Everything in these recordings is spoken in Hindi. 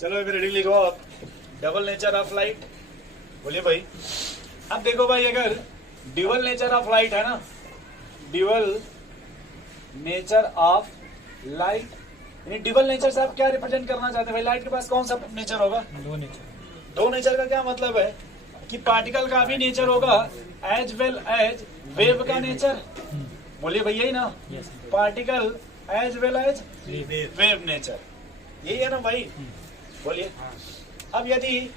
चलो अभी रेडी लिखो आप। Double nature of light. बोलिए भाई। अब देखो भाई, अगर ड्यूअल नेचर ऑफ लाइट है ना, ड्यूअल नेचर ऑफ लाइट, यानी ड्यूअल नेचर से आप क्या रिप्रेजेंट करना चाहते हैं भाई? लाइट के पास कौन सा नेचर होगा? दो नेचर। दो नेचर का क्या मतलब है कि पार्टिकल का भी नेचर होगा एज वेल एज वेव का नेचर। बोलिए भैया ही ना, particle as well as wave nature, यही है ना भाई? बोलिए। अब यदि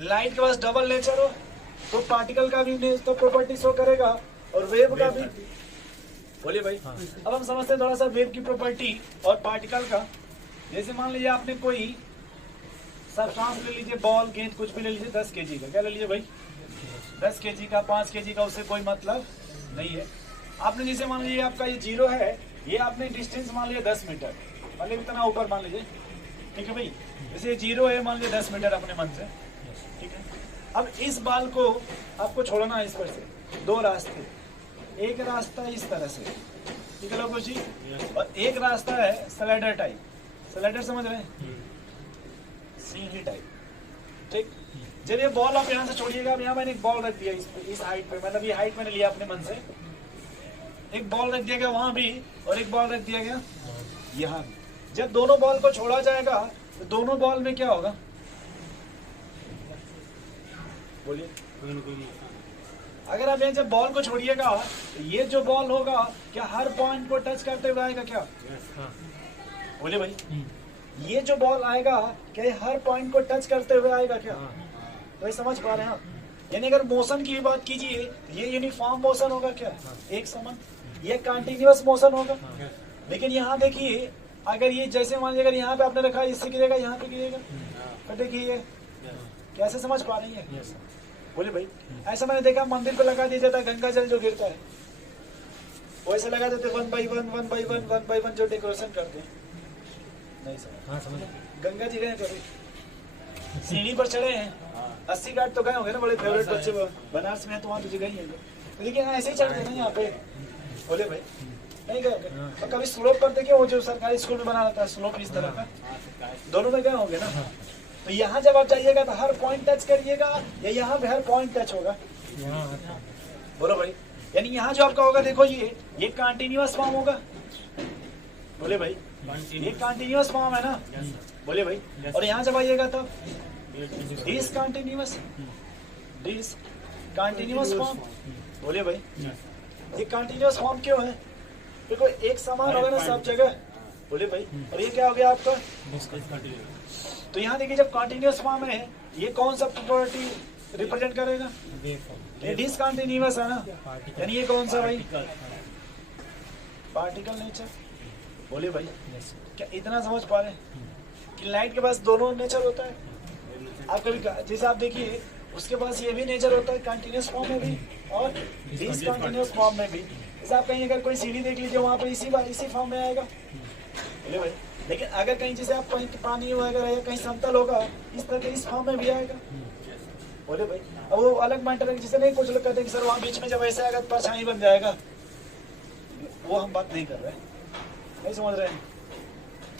लाइट के पास डबल नेचर हो तो पार्टिकल का भी तो प्रॉपर्टी शो करेगा और वेव का भी। बोलिए भाई। अब हम समझते हैं थोड़ा सा वेव की प्रॉपर्टी और पार्टिकल का। जैसे मान लीजिए आपने कोई सब्सटेंस ले लीजिए, बॉल गेंद कुछ भी ले लीजिए 10 केजी का। क्या ले लीजिए भाई? 10 केजी का, 5 केजी का, उससे कोई मतलब नहीं है। आपने जैसे मान लीजिए आपका ये 0 है, ये आपने डिस्टेंस मान लिया 10 मीटर, मतलब इतना ऊपर मान लीजिए, ठीक है भाई? जैसे ये 0 है, मान लीजिए 10 मीटर अपने मन से, ठीक है? अब इस बाल को आपको छोड़ना है इस पर से। दो रास्ते, एक रास्ता इस तरह से, ठीक है लोगों जी, और एक रास्ता है स्लाइडर टाइप। स्लाइडर समझ रहे हैं? सीढ़ी टाइप, ठीक? जब ये बॉल आप यहाँ से छोड़िएगा, अब यहाँ मैंने एक बॉल रख दिया इस हाइट पे, मतलब ये हाइट मैंने लिया अपने मन से, एक बॉल रख दिया गया वहां भी और एक बॉल रख दिया गया यहाँ भी। जब दोनों बॉल को छोड़ा जाएगा तो दोनों बॉल में क्या होगा? बोलिए। अगर आप यहाँ जब बॉल को छोड़िएगा तो ये जो बॉल होगा क्या हर पॉइंट को टच करते हुए आएगा क्या? बोलिए भाई। ये जो बॉल आएगा क्या ये हर पॉइंट को टच करते हुए आएगा क्या? तो ये समझ पा रहे हैं आप? यानी अगर मोशन की बात कीजिए ये यूनिफॉर्म मोशन होगा क्या? एक समान, ये कंटिन्यूअस मोशन होगा। लेकिन यहाँ देखिए, अगर ये जैसे मान लीजिए अगर यहाँ पे आपने रखा इससे गिरेगा, यहाँ पे गिरेगा, तो देखिए कैसे समझ पा रही है? बोले भाई। ऐसा मैंने देखा मंदिर पे लगा दिया जाता है गंगा जल जो गिरता है, वैसे लगा देते 1 बाई 1 जो डेकोरेशन करते हैं। नहीं समझ? गंगा जी गए कभी? सीढ़ी पर चढ़े हैं, 80 घाट तो गए होंगे ना, बड़े फेवरेट बच्चे बनारस में, तो वहाँ तुझे गई है। लेकिन ऐसे ही चढ़ते हैं यहाँ पे। बोले भाई नहीं गए होंगे? तो कभी स्लोप पर देखिए, वो जो सरकारी स्कूल में बना रहता है स्लोप इस तरह का, दोनों में गए होंगे ना? तो यहाँ जब आप जाइएगा तो हर पॉइंट टच करिएगा या यहाँ पे हर पॉइंट टच होगा? बोलो भाई। यानी यहाँ जो आपका होगा, देखो ये कंटिन्यूअस फॉर्म होगा। बोले भाई, ये कंटिन्यूअस फॉर्म है ना? बोले भाई। और यहाँ जब आइएगा तब डिसकंटिन्यूअस फॉर्म। बोले भाई। ये कंटिन्यूअस फॉर्म क्यों है? देखो एक समान होगा ना सब जगह। बोले भाई। और ये क्या हो गया आपका? तो यहाँ देखिए जब कंटिन्यूअस फॉर्म है, ये कौन सा प्रॉपर्टी रिप्रेजेंट करेगा? ये डिसकंटिन्यूअस है ना, यानी ये कौन सा भाई? Particle nature. बोले भाई। क्या इतना समझ पा रहे हैं कि लाइट के पास दोनों नेचर होता है? आप कभी जैसे आप देखिए उसके पास ये भी नेचर होता है कंटिन्यूअस फॉर्म में भी और डिसकंटिन्यूअस फॉर्म में भी। जैसे आप कहीं अगर कोई सीढ़ी देख लीजिए, वहाँ पे इसी फॉर्म में आएगा। बोले भाई। लेकिन अगर कहीं जैसे आप कहीं पानी वगैरह या कहीं समतल होगा, इस तरह के इस फॉर्म में भी आएगा। बोले भाई। अब वो अलग मैटर है, जिसे नहीं कुछ लोग कहते हैं कि सर वहाँ बीच में जब ऐसे आएगा तो परछाई बन जाएगा, वो हम बात नहीं कर रहे हैं। नहीं समझ रहे हैं?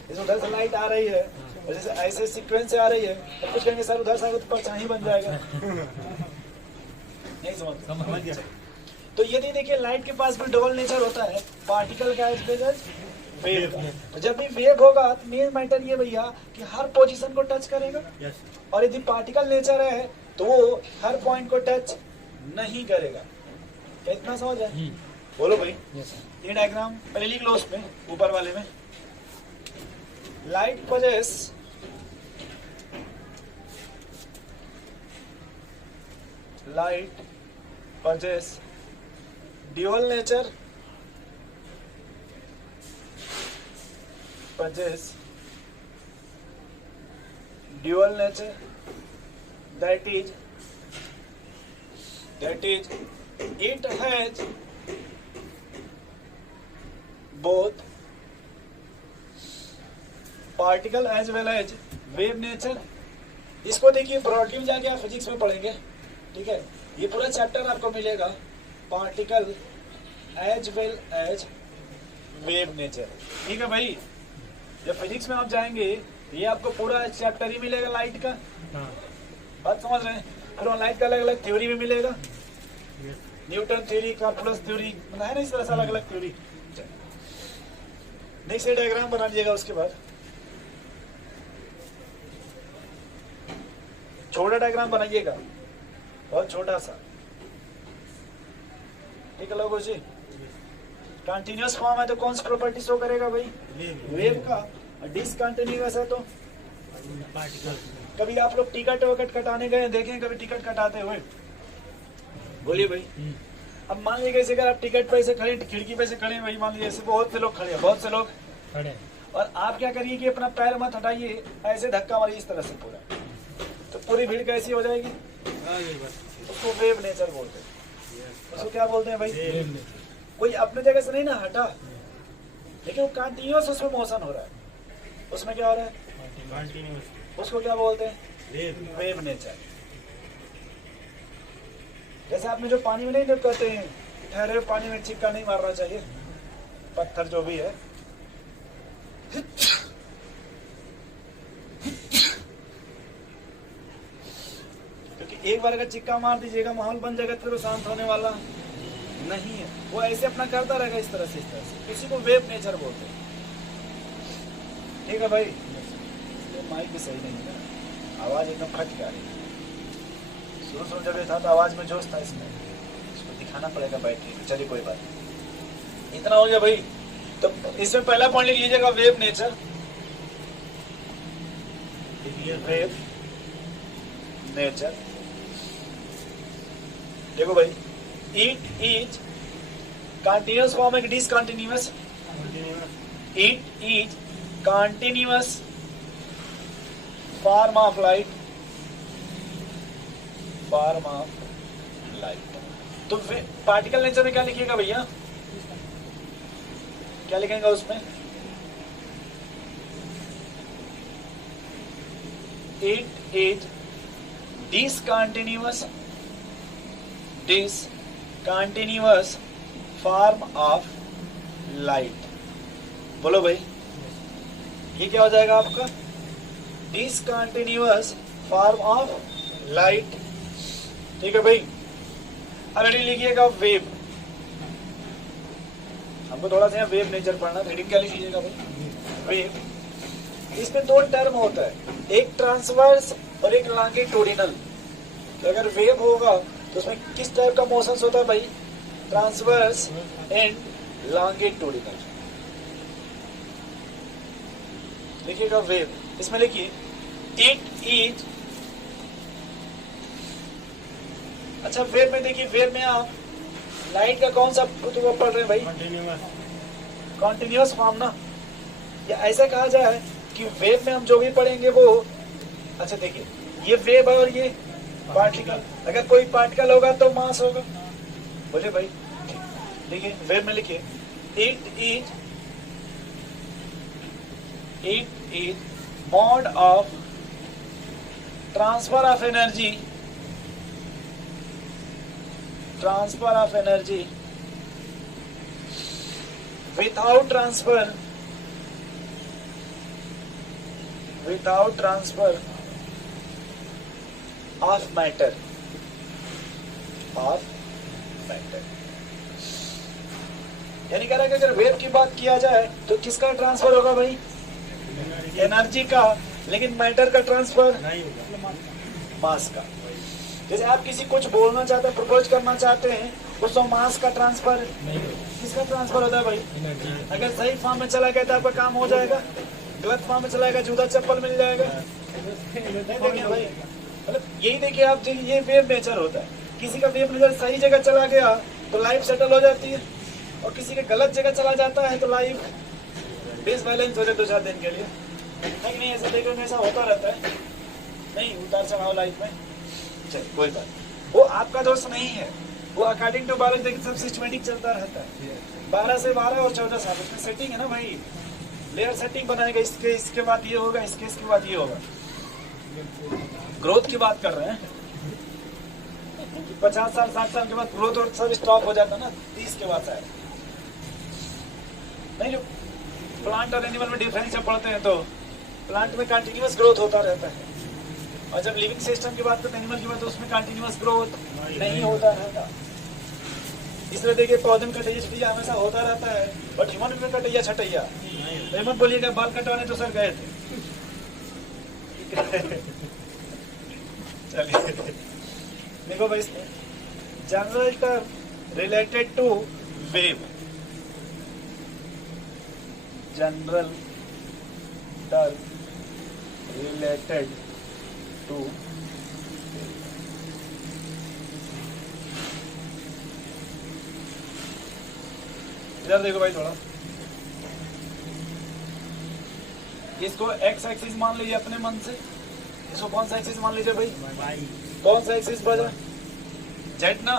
जैसे उधर से लाइट आ रही है और जैसे ऐसे सीक्वेंस से आ रही है, तो कुछ कहेंगे सर उधर से आएगा तो परछाई बन जाएगा। नहीं समझ गया? तो यदि देखिए लाइट के पास भी डबल नेचर होता है, पार्टिकल का वेव का। तो जब भी वेव होगा तो मेन मैटर ये भैया कि हर पोजीशन को टच करेगा। और यदि पार्टिकल नेचर है तो वो हर पॉइंट को टच नहीं करेगा। क्या इतना समझ है? बोलो भाई। ये डायग्राम पहले लिख लो, उसमें ऊपर वाले में light possess dual nature, that is it has both particle as well as wave nature. इसको देखिए ब्रॉडली में जाके आप फिजिक्स में पढ़ेंगे, ठीक है? ये पूरा चैप्टर आपको मिलेगा particle as well as wave nature, ठीक है भाई? जब फिजिक्स में आप जाएंगे ये आपको पूरा चैप्टर ही मिलेगा लाइट का, हाँ, बात समझ रहे हैं। फिर वो लाइट का अलग अलग थ्योरी भी मिलेगा, न्यूटन थ्योरी, कार्पुलस थ्योरी, मतलब है ना इस तरह से अलग अलग थ्योरी। नेक्स्ट डायग्राम बना लीजिएगा। उसके बाद छोटा डायग्राम बनाइएगा, बहुत छोटा सा, ठीक है लोगों जी। कंटिन्यूअस फॉर्म है तो कौन सी प्रॉपर्टी शो करेगा भाई? वेव का। डिसकंटिन्यूअस है तो कभी आप लोग टिकट वकट कटाने गए देखें, कभी टिकट कटाते हुए? बोलिए भाई। अब मान लीजिए कैसे अगर आप टिकट पे से खड़े, खिड़की पे से खड़े, वही मान लीजिए ऐसे बहुत से लोग खड़े हैं, बहुत से लोग खड़े, और आप क्या करिए कि अपना पैर मत हटाइए, ऐसे धक्का मारिए इस तरह से पूरा, तो पूरी भीड़ कैसी हो जाएगी? उसको वेव नेचर बोलते हैं। उसको क्या बोलते हैं भाई? कोई अपने जगह से नहीं ना हटा, लेकिन वो कंटिन्यूअस उसमें मोशन हो रहा है, उसमें क्या हो रहा है? उसको क्या बोलते हैं? Wave nature. जैसे आपने जो पानी में नहीं कहते हैं ठहरे हुए पानी में चिक्का नहीं मारना चाहिए, पत्थर जो भी है, क्योंकि एक बार अगर चिक्का मार दीजिएगा माहौल बन जाएगा, फिर वो शांत होने वाला नहीं है। वो ऐसे अपना करता रहेगा इस तरह से, इस तरह से। इसी को वेव नेचर बोलते हैं, ठीक है भाई। माइक भी सही नहीं है, आवाज एकदम फट जा रही है। शुरू जब ये था तो आवाज में जोश था, इसमें इसको दिखाना पड़ेगा बैटरी। चलिए कोई बात नहीं, इतना हो गया भाई। तो इसमें पहला पॉइंट लिख लीजिएगा, वेव नेचर। वेव नेचर, देखो भाई, इट इज कंटिन्यूअस फॉर्म है, discontinuous? It is continuous form of light, form of light. तो पार्टिकल नेचर में क्या लिखिएगा भैया? क्या लिखेंगे उसमें? It is discontinuous form of light। बोलो भाई, ये क्या हो जाएगा आपका? discontinuous form of light, ठीक है भाई। अब हेडिंग लिखिएगा वेव। हमको थोड़ा सा वेव नेचर पढ़ना, हेडिंग क्या लिखिएगा भाई? वेव। इसमें दो टर्म होता है, एक ट्रांसवर्स और एक लॉन्गिट्यूडिनल। तो अगर वेव होगा तो उसमें किस टाइप का मोशंस होता है भाई? Transverse and longitudinal. लिखिएगा वेव। इसमें लिखिए इट इज, अच्छा वेव में देखिए, वेव में आप लाइट का कौन सा पढ़ रहे हैं भाई? कॉन्टिन्यूअस फॉर्म ना, या ऐसा कहा जाए कि वेव में हम जो भी पढ़ेंगे वो, अच्छा देखिए ये वेव है और ये पार्टिकल। अगर कोई पार्टिकल होगा तो मास होगा, बोले भाई। देखिए वेव में लिखिए it is mode of transfer of energy, without transfer of matter, यानी कह रहा है कि अगर वेव की बात किया जाए तो किसका ट्रांसफर होगा भाई? एनर्जी का, लेकिन मैटर का ट्रांसफर नहीं होगा, मास का। जैसे आप किसी कुछ बोलना चाहते हैं, प्रपोज करना चाहते हैं, उसको मास का ट्रांसफर नहीं होगा। किसका ट्रांसफर होता है भाई? अगर सही फॉर्म में चला गया तो आपका काम हो जाएगा, गलत फॉर्म में चला गया जूता चप्पल मिल जाएगा। देखिए भाई, मतलब यही देखिए आप, ये वेव नेचर होता है। किसी का वेव नेचर सही जगह चला गया तो लाइफ सेटल हो जाती है, और किसी के गलत जगह चला जाता है तो लाइफ डिसबैलेंस हो जाए 2-4 दिन के लिए। नहीं ऐसा देखने में ऐसा होता रहता है, नहीं उतार चढ़ाव लाइफ में। चलिए कोई बात, वो आपका दोस्त नहीं है, वो अकॉर्डिंग टू बायोलॉजी देखिए सब सिस्टमेटिक चलता रहता है। 12 से 12 और 14 साल उसमें सेटिंग है ना भाई, लेयर सेटिंग बनाएगा, इसके बाद ये होगा, इसके बाद ये होगा। ग्रोथ की बात कर रहे हैं, 50 साल 60 साल के बाद ग्रोथ और सब स्टॉप हो जाता है ना, 30 के बाद शायद। नहीं, जो प्लांट और एनिमल में डिफरेंस जब पढ़ते हैं तो प्लांट में कंटिन्यूअस ग्रोथ होता रहता है, और जब लिविंग सिस्टम की बात करते हैं, एनिमल की बात, तो उसमें कंटिन्यूअस ग्रोथ नहीं होता रहता। इसलिए देखिए पौधे में कटैया छटैया हमेशा होता रहता है, बट ह्यूमन में कटैया छटैया तो मत बोलिएगा बाल कटवाने तो सर गए थे। चलिए देखो भाई, इसमें general term related to wave, general term related to इधर देखो भाई थोड़ा, इसको एक्स एक्सिस मान लीजिए अपने मन से, इसको कौन सा एक्सिस मान लीजिए भाई, कौन सा एक्सिस बजा, जेड ना,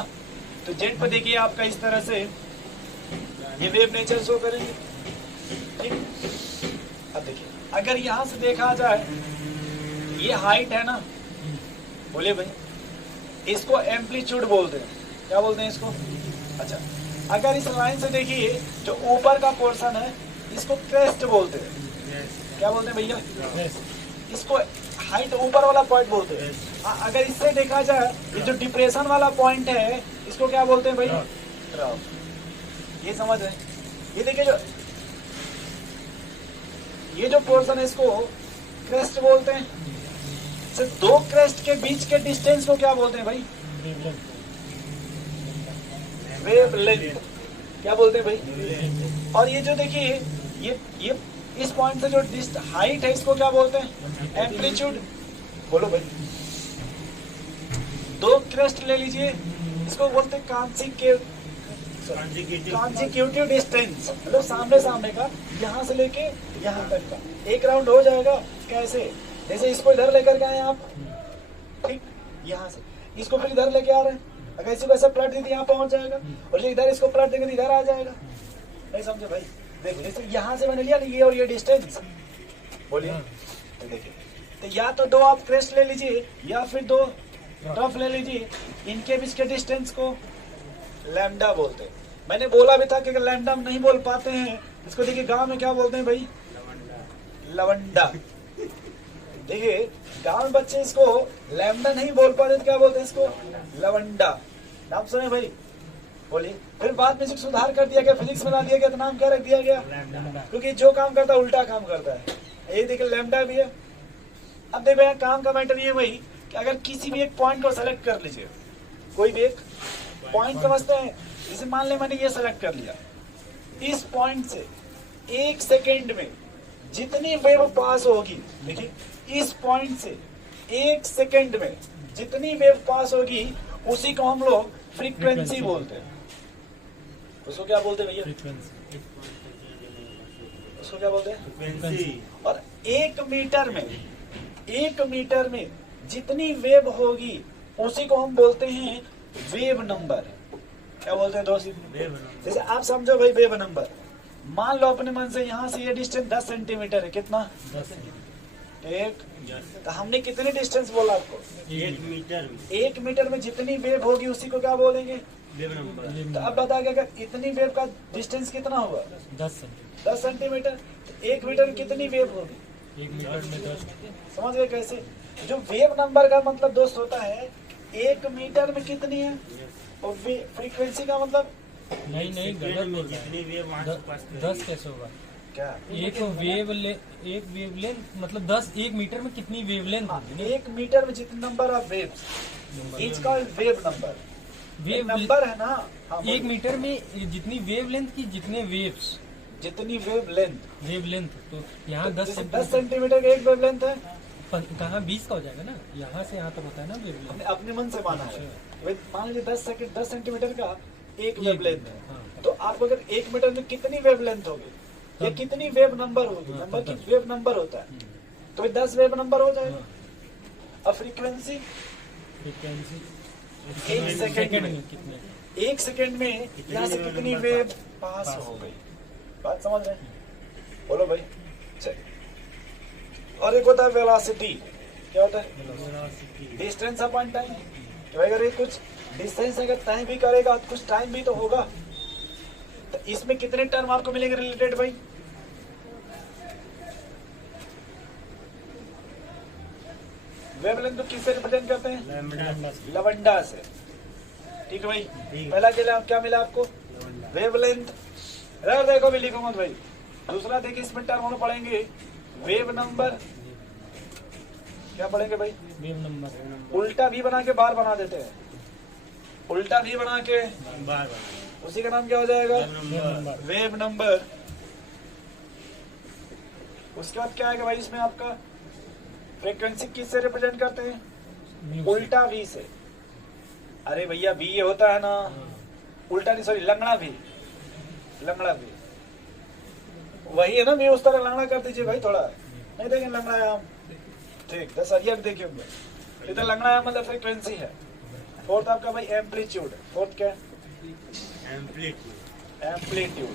तो जेड पर देखिए आपका इस तरह से ये वेव नेचर शो करेंगे, ठीक। अब देखिए अगर यहां से देखा जाए, ये हाइट है ना, बोलिए भाई, इसको एम्पलीट्यूड बोलते हैं, क्या बोलते हैं इसको, अच्छा। अगर इस लाइन से देखिए जो ऊपर का पोर्शन है, इसको क्रेस्ट बोलते हैं, क्या बोलते हैं भैया, इसको हाइट ऊपर वाला पॉइंट बोलते हैं। अगर इससे देखा जाए, ये जो डिप्रेशन वाला पॉइंट है, इसको क्या बोलते हैं भाई, ट्रफ। ये समझ रहे हैं, ये देखिए ये जो पोर्शन है, इसको क्रेस्ट बोलते हैं। सिर्फ दो क्रेस्ट के बीच के डिस्टेंस को क्या बोलते हैं भाई, वेव लेंथ, क्या बोलते हैं भाई। और ये जो देखिए ये इस पॉइंट से जो हाइट है, इसको क्या बोलते हैं, एम्पलीट्यूड। बोलो भाई, दो क्रेस्ट ले लीजिए, इसको बोलते हैं कॉन्सिक्यूटिव डिस्टेंस, मतलब सामने सामने का, यहाँ से लेके यहाँ तक का एक राउंड हो जाएगा। कैसे, जैसे इसको इधर लेकर के आए आप, ठीक, यहाँ से इसको फिर इधर लेके आ रहे हैं, अगर इसको ऐसा पलट दी तो यहाँ पहुंच जाएगा, और जो इधर इसको पलट देंगे तो इधर आ जाएगा। नहीं समझे भाई, देखो जैसे यहाँ से मैंने लिया ना, ये और ये डिस्टेंस, बोलिए, तो देखिए, तो या तो दो आप क्रेस्ट ले लीजिए, या फिर दो ट्रफ ले लीजिए, इनके बीच के डिस्टेंस को लैम्डा बोलते हैं। मैंने बोला भी था कि अगर लैम्डा नहीं बोल पाते हैं, इसको देखिए गांव में क्या बोलते हैं भाई, लवंडा। देखिए गांव में बच्चे इसको लैम्डा नहीं बोल पाते तो क्या बोलते हैं इसको, लवंडा। नाम सुने भाई, बोलिए। फिर बाद में सुधार कर दिया गया, फिजिक्स में ला दिया गया, तो नाम क्या रख दिया गया, क्योंकि जो काम करता है उल्टा काम करता है। ये देखिए लैम्डा भी है। अब देखो यहाँ काम का मैटर ये वही कि अगर किसी भी एक पॉइंट को सेलेक्ट कर लीजिए, कोई भी एक पॉइंट समझते हैं, जैसे मान ले मैंने ये सेलेक्ट कर लिया, इस पॉइंट से 1 सेकेंड में जितनी वेव पास होगी, देखिए इस पॉइंट से 1 सेकेंड में जितनी वेव पास होगी, उसी को हम लोग फ्रीक्वेंसी बोलते हैं। उसको क्या बोलते हैं भैया, उसको क्या बोलते हैं, फ्रीक्वेंसी। और 1 मीटर में जितनी वेव होगी, उसी को हम बोलते हैं वेव नंबर। क्या बोलते हैं दोस्त, जैसे आप समझो भाई, वेव नंबर, मान लो अपने मन से यहाँ से ये डिस्टेंस 10 सेंटीमीटर है, कितना, 1, तो हमने कितने डिस्टेंस बोला आपको, 1 मीटर में जितनी वेव होगी, उसी को क्या बोलेंगे, वेव नंबर। तो अब बता के अगर इतनी वेव का डिस्टेंस कितना होगा, 10 सेंटीमीटर, 1 मीटर में कितनी वेव होगी, 1 मीटर में 10। समझ गए कैसे, जो वेव नंबर का मतलब दोस्त होता है 1 मीटर में कितनी है, और फ्रीक्वेंसी का मतलब नहीं गलत, जितनी वेव 10 कैसे होगा, क्या, एक वेवलेंथ मतलब 10, 1 मीटर में कितनी वेवलेंथ होगी, 1 मीटर में जितनी number of waves, it's called wave number. Wave number है ना, 1 मीटर में जितनी वेवलेंथ की जितने वेव्स, जितनी वेवलेंथ, तो यहाँ 10 सेंटीमीटर का एक वेवलेंथ है, कहाँ 20 का हो जाएगा ना, यहाँ से यहाँ तक होता है ना वेवलेंथ, अपने मन से माना है। मान लीजिए 10 सेंटीमीटर का एक वेवलेंथ है, हाँ। तो आपको अगर 1 मीटर में कितनी वेवलेंथ होगी, या कितनी वेव नंबर होगी, नंबर की वेव नंबर होता है, तो 10 वेव नंबर हो जाएगा। अब फ्रीक्वेंसी 1 सेकेंड में कितने, 1 सेकेंड में यहाँ से कितनी वेव पास हो गई, बात समझ रहे हैं, बोलो भाई। चलिए, और एक होता है वेलोसिटी। क्या होता है, डिस्टेंस अपॉन टाइम। तो अगर ये कुछ डिस्टेंस अगर तय भी करेगा, तो कुछ टाइम भी तो होगा। तो इसमें कितने टर्म आपको मिलेंगे रिलेटेड भाई, वेवलेंथ को किससे रिप्रेजेंट करते हैं? लैम्ब्डा लवंडा से। ठीक है भाई, पहला क्या मिला आपको? वेवलेंथ। देखो भी लिखो मत भाई। दूसरा देखिए, इसमें टर्म हम पढ़ेंगे वेव नंबर। क्या पढ़ेंगे भाई? Wave number. उल्टा भी बना के बार बना देते हैं, उल्टा भी बना के उसी का नाम क्या हो जाएगा? Wave number. उसके बाद क्या आएगा भाई इसमें आपका? फ्रीक्वेंसी किससे रिप्रेजेंट करते हैं? उल्टा वी से। अरे भैया वी ये होता है ना, उल्टा नहीं, सॉरी, लंगड़ा वी, लंगड़ा वी वही है ना। वी उस तरह लंगड़ा कर दीजिए भाई, थोड़ा नहीं देखें लंगड़ा आयाम। ठीक, 10 अरिया देखिए इधर लंगड़ा आयाम मतलब फ्रीक्वेंसी है। फोर्थ आपका भाई एम्पलीट्यूड। फोर्थ क्या है? एम्पलीट्यूड।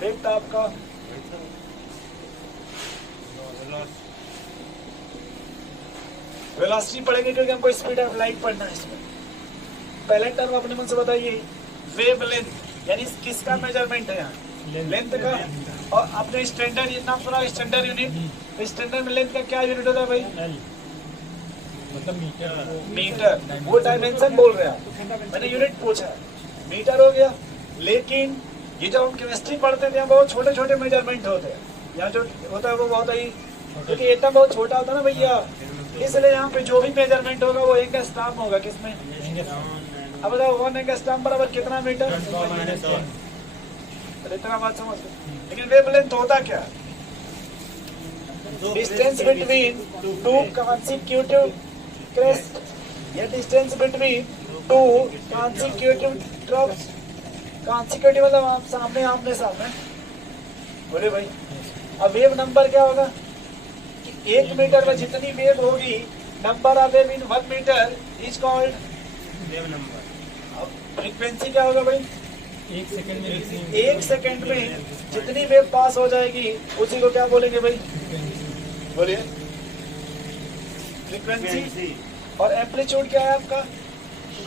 फिफ्थ आपका वेलोसिटी पढ़ेंगे, क्योंकि हमको स्पीड ऑफ लाइट पढ़ना है इसमें। पहले टर्म अपने मन से बताइए, वेवलेंथ यानी किसका मेजरमेंट है यहाँ? लेंथ का। और अपने स्टैंडर्ड नाम सुना, स्टैंडर्ड यूनिट। स्टैंडर्ड में लेंथ का क्या यूनिट होता है भाई? मतलब मीटर। वो डायमेंशन बोल रहे हैं, मैंने यूनिट पूछा, मीटर हो गया। लेकिन ये जब हम केमिस्ट्री पढ़ते थे, बहुत छोटे छोटे मेजरमेंट होते हैं। यहाँ जो होता है वो बहुत ही, क्योंकि एटम बहुत छोटा होता है ना भैया, इसलिए यहाँ पे जो भी मेजरमेंट होगा वो एंगस्ट्रॉम होगा। किसमें? अब बताओ 1 एंगस्ट्रॉम बराबर कितना मीटर? इतना बात समझ। लेकिन वेवलेंथ होता क्या? Distance between two consecutive crest या distance between two consecutive drops. Consecutive मतलब आप सामने आमने सामने बोले भाई। अब वेव नंबर क्या होगा? कि 1 मीटर में जितनी वेव होगी, number of wave in 1 metre is called wave number. अब फ्रीक्वेंसी क्या होगा भाई? 1 सेकंड में 1 सेकंड में जितनी वेव पास हो जाएगी उसी को क्या बोलेंगे भाई? बोलिए। फ्रीक्वेंसी। और एम्पलीट्यूड क्या है आपका?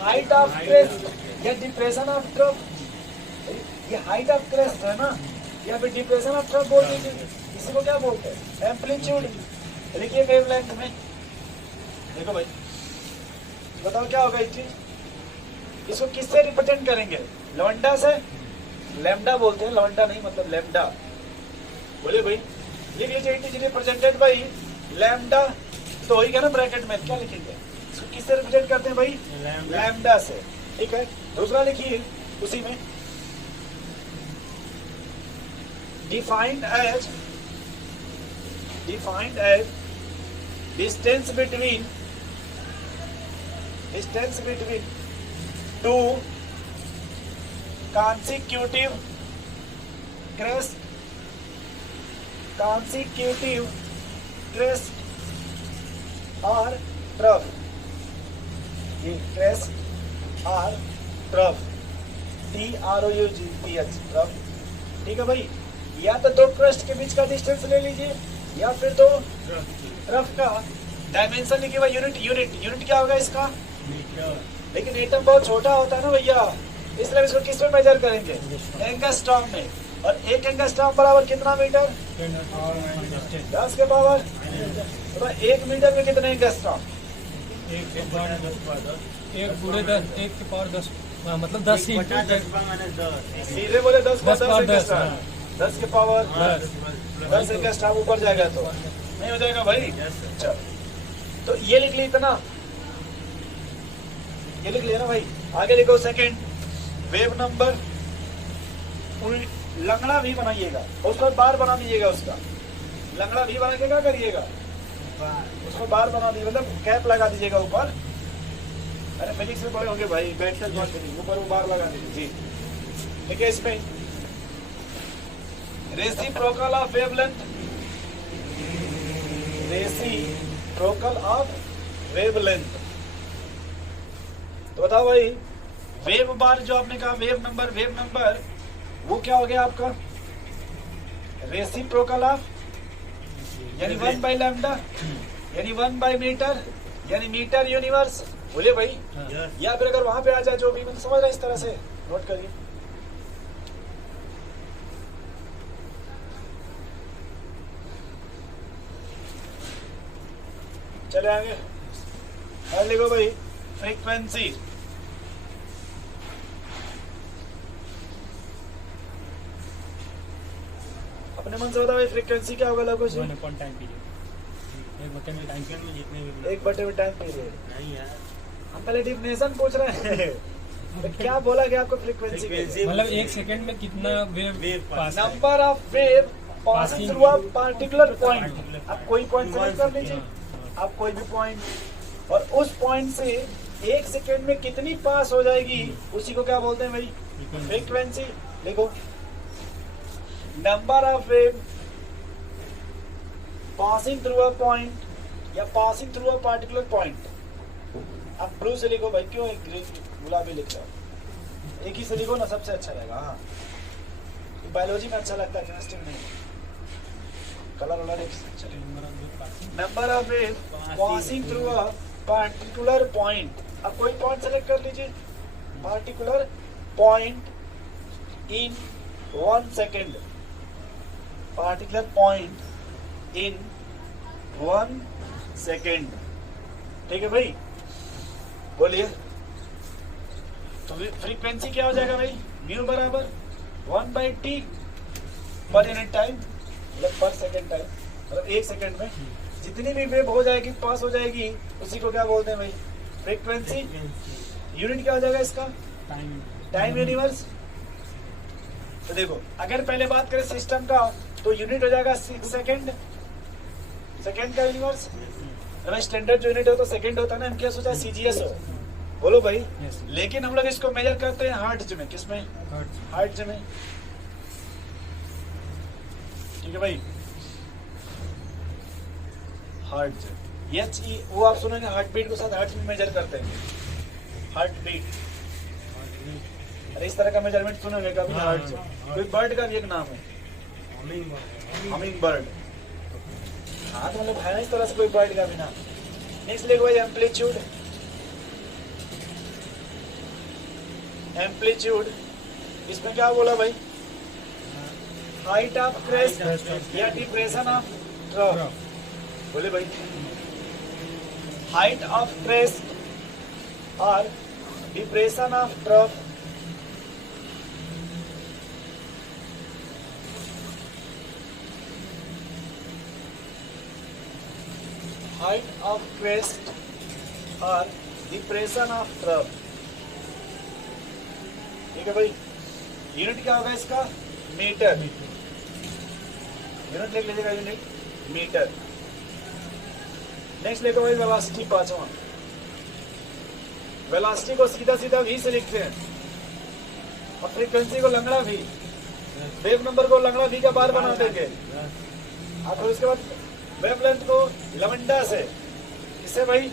हाइट ऑफ क्रेस्ट या डिप्रेशन ऑफ ट्रफ। ये हाइट ऑफ क्रेस्ट है ना, या फिर डिप्रेशन ऑफ ट्रफ बोल दीजिए, इसी को क्या बोलते हैं? एम्पलीट्यूड। लिखिए वेवलेंथ में। देखो भाई, बताओ क्या होगा एक चीज। इसको किससे रिप्रेजेंट करेंगे? लैम्डा से। लैम्डा बोलते हैं, लैम्डा नहीं, मतलब लैम्डा। बोलिए भाई, ये रिप्रेजेंटेड बाई लैम्डा। तो वही क्या ना, ब्रैकेट में क्या लिखेंगे? इसको किससे रिप्रेजेंट करते हैं भाई? लैम्डा से। ठीक है, दूसरा लिखिए उसी में, defined as distance between two consecutive crest और trough। ये crest और trough, TROUGH, trough। ठीक है भाई, या तो दो क्रस्ट के बीच का डिस्टेंस ले लीजिए, या फिर दो ट्रफ का डायमेंशन लिखिए भाई। यूनिट क्या होगा इसका? लेकिन एटम बहुत छोटा होता है ना भैया, इसलिए इसको किस में मेजर करेंगे? एंगस्ट्रॉम में। और 1 एंगस्ट्रॉम बराबर कितना मीटर? 10 के पावर। तो 1 मीटर में कितने एंगस्ट्रॉम? 1 के पावर 10, मतलब 10 सीधे बोले 10 एंगस्ट्रॉम। 10 के पावर 10 एंगस्ट्रॉम ऊपर जाएगा तो नहीं हो जाएगा भाई। चलो, तो ये लिख ली इतना, ये लिख लिया ना भाई। आगे लिखो सेकंड, वेव नंबर। लंगड़ा भी बनाइएगा, उसको बार बना दीजिएगा। उसका लंगड़ा भी बना के क्या करिएगा? उसको बार बना दीजिए, मतलब कैप लगा दीजिएगा ऊपर। अरे फिजिक्स में पढ़े होंगे भाई, बैठ कर बात करिए, ऊपर वो बार लगा दीजिए जी। ठीक है, इसमें reciprocal of wavelength, reciprocal of wavelength. तो बताओ भाई, वेव बार जो आपने कहा, वेव नंबर वो क्या हो गया आपका? रेसिप्रोकल ऑफ, यानी 1 बाई लैम्डा, यानी 1 बाई मीटर, यानी मीटर यूनिवर्स। बोलिए भाई। या फिर अगर वहां पे आ जाए, जो भी मतलब समझ रहे, इस तरह से नोट करिए। चले आगे। और लिखो भाई फ्रीक्वेंसी। अपने मन से बताओ भाई फ्रीक्वेंसी क्या होगा लोगों से? 1 upon टाइम पीरियड, एक बटे में टाइम सेकंड में जितने भी एक बटे में टाइम पीरियड। नहीं यार, हम पहले डिफिनेशन पूछ रहे हैं। तो क्या बोला गया आपको फ्रीक्वेंसी? फ्रीक्वेंसी मतलब 1 सेकंड में कितना wave wave pass number of wave passing through a particular point. आप कोई पॉइंट सेलेक्ट कर लीजिए, आप कोई भी पॉइंट, और उस पॉइंट से 1 सेकंड में कितनी पास हो जाएगी उसी को क्या बोलते हैं भाई? फ्रीक्वेंसी। देखो number of wave passing through a point या passing through a particular point. आप ब्लू से लिखो भाई, क्यों ग्रीन गुलाबी लिख रहे हो? एक ही से लिखो ना, सबसे अच्छा रहेगा। हाँ, बायोलॉजी में अच्छा लगता है, केमिस्ट्री में नहीं। कलर वाला number of wave passing through a particular point. अब कोई पॉइंट सेलेक्ट कर लीजिए, particular point in 1 second, particular point in 1 second. ठीक है भाई, बोलिए। तो फ्रीक्वेंसी क्या हो जाएगा भाई? म्यू बराबर 1/t पर यूनिट टाइम, मतलब पर सेकेंड टाइम, मतलब 1 सेकेंड में जितनी भी वेव हो जाएगी, पास हो जाएगी, उसी को क्या बोलते हैं भाई? फ्रीक्वेंसी। यूनिट क्या हो जाएगा इसका? Time universe. तो देखो, अगर पहले बात करें सिस्टम का, तो यूनिट हो जाएगा सेकेंड, सेकेंड का यूनिवर्स। अगर स्टैंडर्ड जो यूनिट हो तो सेकेंड होता है ना, हम क्या सोचा सीजीएस हो, बोलो भाई। लेकिन हम लोग इसको मेजर करते हैं हर्ट्ज में। किसमें? हर्ट्ज में। ठीक है भाई, हर्ट्ज, HE, वो आप सुनेंगे हार्ट बीट के साथ हर्ट्ज में मेजर करते हैं, हार्ट बीट। अरे इस तरह का मेजरमेंट सुनोगे कभी? हर्ट्ज। कोई बर्ड का भी एक नाम है, हमिंग बर्ड। हाँ, तो मतलब है ना इस तरह से कोई बर्ड का भी नाम। नेक्स्ट लिखो भाई एम्पलीट्यूड। एम्पलीट्यूड, इसमें क्या बोला भाई? हाइट ऑफ क्रेस्ट या डिप्रेशन ऑफ ट्रफ। बोले भाई, हाइट ऑफ क्रेस्ट और depression of trough. Height of crest और डिप्रेशन ऑफ ट्रफ। ठीक है भाई, यूनिट क्या होगा इसका? मीटर। यूनिट लिख लीजिएगा, यूनिट मीटर। नेक्स्ट लेते भाई वेलोसिटी, पांचवा। वेलोसिटी को सीधा सीधा वी से लिखते हैं, और फ्रीक्वेंसी को लंगड़ा वी, वेव नंबर को लंगड़ा वी का बार बना देंगे। और फिर उसके बाद वेवलेंथ को लवंडा से, इससे भाई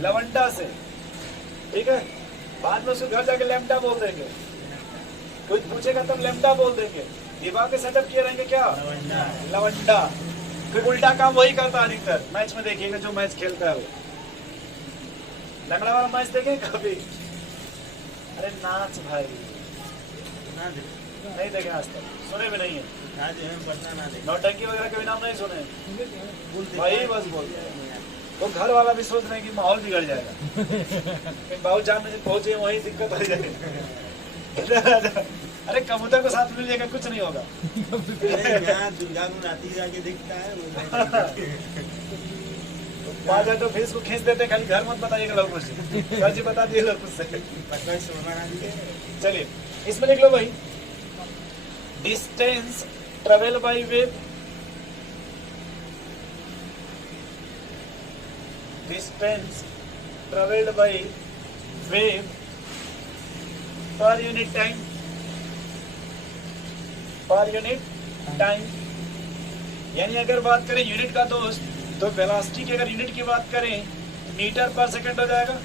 लवंडा से, ठीक है। बाद में उसको घर जाके लैम्डा बोल देंगे, कोई पूछेगा तब लैम्डा बोल देंगे। दिमाग के सेटअप किए रहेंगे क्या? लवंडा। फिर उल्टा काम वही करता है अधिकतर, मैच में देखिएगा जो मैच खेलता है वो। लंगड़ा वाला मैच देखे कभी? अरे नाच भाई, नहीं देखे आज तक, सुने भी नहीं है। नौटंकी वगैरह के भी नाम नहीं सुने भाई, बस बोलते हैं। तो घर वाला भी सोच रहे हैं कि माहौल बिगड़ जाएगा, बहुत जान में पहुंचे वही दिक्कत हो जाएगी। अरे कबूतर को साथ में लेकर कुछ नहीं होगा। दुर्गा को राती जाके दिखता है बात है तो फेस को खींच देते, खाली घर मत बताइएगा लोगों से, सर जी बता दिए लोगों से। चलिए इसमें लिख लो भाई, distance travel by wave, distance travelled by wave per unit time, per unit time. यानी अगर बात करें यूनिट का दोस्त, तो वेलोसिटी की अगर यूनिट की बात करें मीटर पर सेकंड हो जाएगा,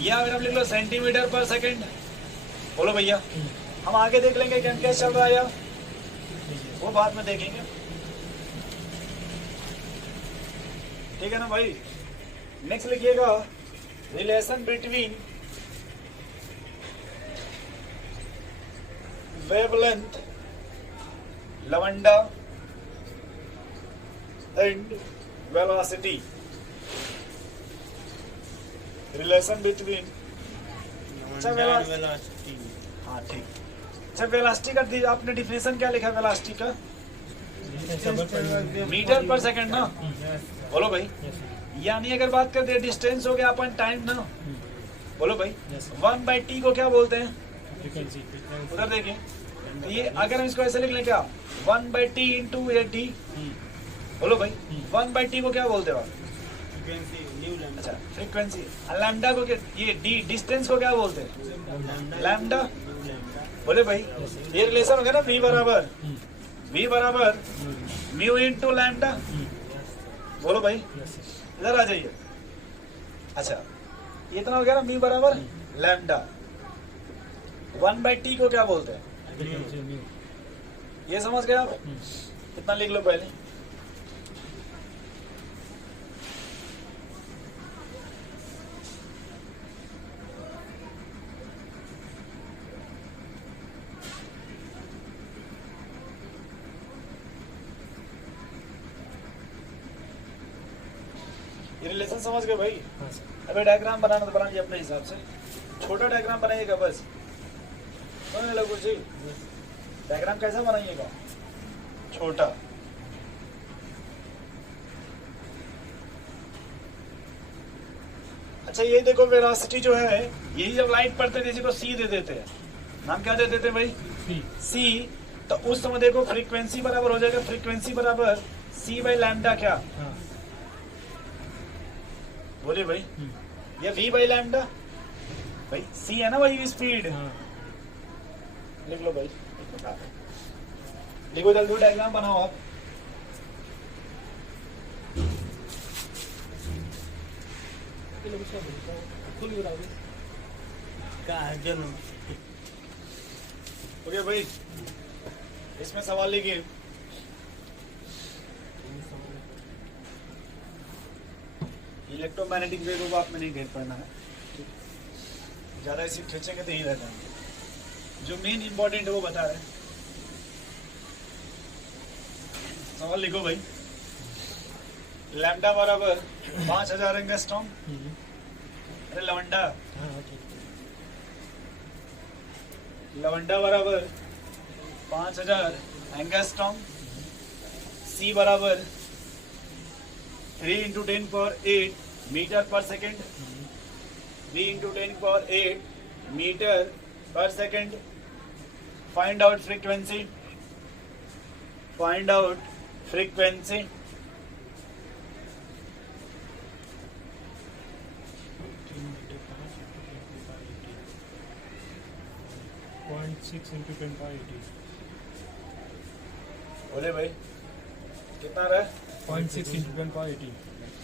या अगर हम लिख लो सेंटीमीटर पर सेकंड। बोलो भैया, हम आगे देख लेंगे कि कैसे चल रहा है, या वो बाद में देखेंगे, ठीक है ना भाई। नेक्स्ट लिखिएगा रिलेशन बिटवीन वेवलेंथ लवंडा एंड वेलोसिटी। रिलेशन बिटवीन, अच्छा लॉन्डा वेलोसिटी। हाँ ठीक। अच्छा वेलोसिटी का आपने डिफिनेशन क्या लिखा वेलोसिटी का? मीटर पर सेकंड ना, बोलो भाई। यानी अगर बात करते हैं डिस्टेंस हो गया अपन टाइम ना, बोलो भाई। 1/t को क्या बोलते हैं? उधर देखिए, तो ये अगर हम इसको ऐसे लिख लें क्या, 1/t इंटू AT, बोलो भाई 1/t को क्या बोलते हो आप? Frequency new lambda. अच्छा फ्रीक्वेंसी। लैम्डा को क्या, ये डी डिस्टेंस को क्या बोलते हैं? लैम्डा। बोले भाई ये रिलेशन हो गया ना, V बराबर म्यू इंटू लैम्डा, बोलो भाई इधर आ जाइए। अच्छा ये इतना हो गया ना, म्यू बराबर लैम्डा। 1/t को क्या बोलते हैं? ये समझ गए आप? इतना लिख लो पहले। ये रिलेशन समझ गए भाई? अबे डायग्राम बनाना तो बनाइए अपने हिसाब से, छोटा डायग्राम बनाइएगा बस। समझने लगो जी, डायग्राम कैसा बनाइएगा? छोटा। अच्छा ये देखो वेलोसिटी जो है, यही जब लाइट पड़ते थे तो C दे देते हैं, नाम क्या दे देते हैं भाई? C। तो उस समय देखो फ्रीक्वेंसी बराबर हो जाएगा, फ्रीक्वेंसी बराबर C/लैम्डा क्या? बोले भाई ये V/लैम्डा भाई, C है ना भाई स्पीड। लिख लो भाई, लिखो जल्दी डायग्राम बनाओ आप। ओके भाई, इसमें सवाल लिखिए। इलेक्ट्रोमैग्नेटिक वेव को आप में नहीं घेर पड़ना है, ज्यादा इसी खींचेंगे तो यही रह जाएंगे। जो मेन इंपॉर्टेंट है वो बता रहे हैं। सवाल लिखो भाई, लैम्डा बराबर 5000 एंगस्ट्रॉम। अरे लवंडा, लवंडा बराबर 5000 एंगस्ट्रॉम। C बराबर 3 × 10⁸ मीटर पर सेकेंड। 3 × 10⁸ मीटर पर second. Find out frequency, find out frequency. बोले भाई कितना रहा? 0.6 × 10⁻18।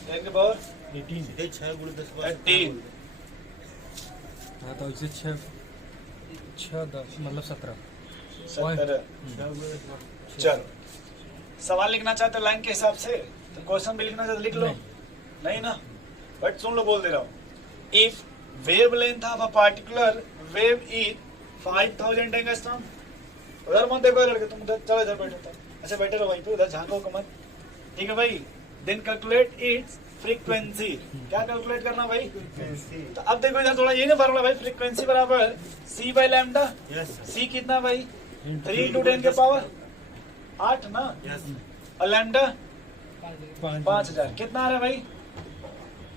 10 के पावर 18। सीधे 6 × 10 18। हाँ तो इसे 6 10 मतलब 17। 17। चलो सवाल लिखना चाहते हो लाइन के हिसाब से, तो क्वेश्चन भी लिखना चाहते लिख लो। नहीं ना, बट सुन लो, बोल दे रहा हूँ। If wave length of a particular wave is 5000 angstrom. उधर मत देखो लड़के, तुम उधर चलो, इधर बैठो। अच्छा बैठे रहो वहीं पे, उधर झांको को मत, ठीक है भाई। Then calculate its frequency. क्या कैलकुलेट करना भाई? तो अब देखो इधर थोड़ा ये ना फॉर्मूला भाई, फ्रीक्वेंसी बराबर C/लैम्डा। C कितना भाई? 3 × 10 के पावर 8 ना। और लैम्डा 5000 कितना आ रहा है भाई?